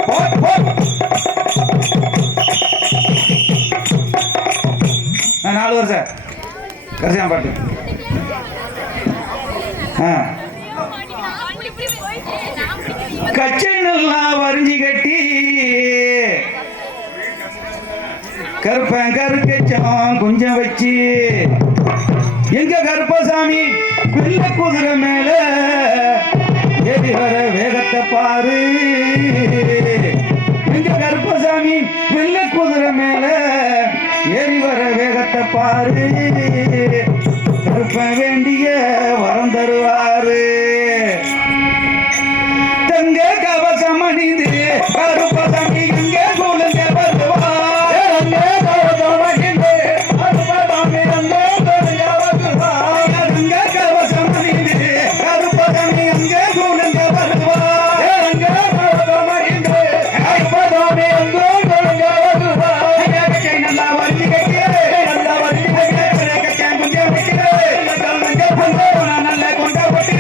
போட் போட் 4 வருஷம் கடைசியா பாட்டு. கச்சனெல்லாம் வரிஞ்சி கட்டி கருப்பன் கருக்கச்சம் குஞ்சம் வச்சு எங்க கருப்பசாமி வெள்ள குதிரை மேல ஏறி வர வேகத்தை பாரு. எங்க கருப்பசாமி வெள்ள குதிரை மேல ஏறி வர வேகத்தை பாரு. கருப்பன் வேண்டிய வரம் தருவாரு. தங்க கவசம் அணிந்து கருப்பசாமி எங்க குழுங்க வருவார். தங்க கவசம் அணிந்து கருப்பசாமி எங்க குழுங்க வருவார். தங்க கவசம் அணிந்து கருப்பசாமி எங்க குழுங்க வருவார். தங்க கவசம் அணிந்து கருப்பசாமி எங்க குழுங்க வருவார். கச்சை நல்லா வரிஞ்சு கட்டி நல்லா வரிஞ்சு கட்டி கச்சை குஞ்சம் வச்சு நல்ல கொண்ட போட்டு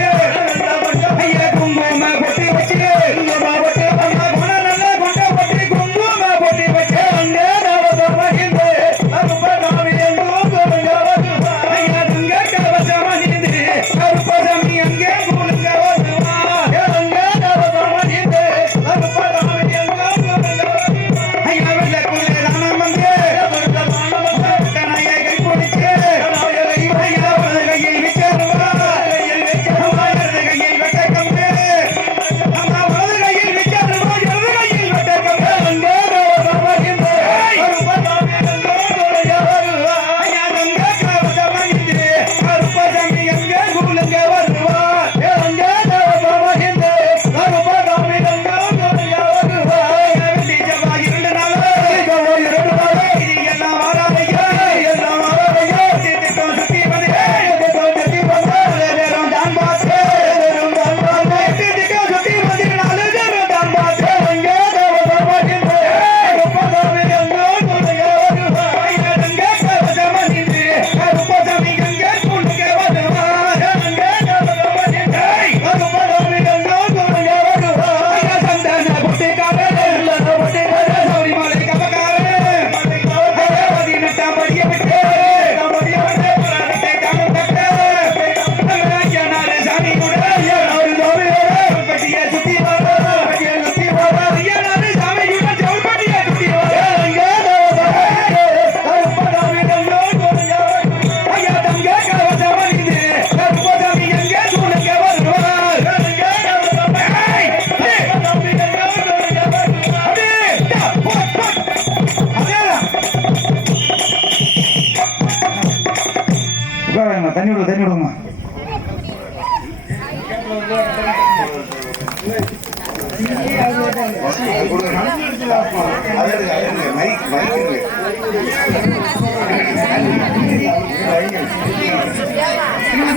மைக்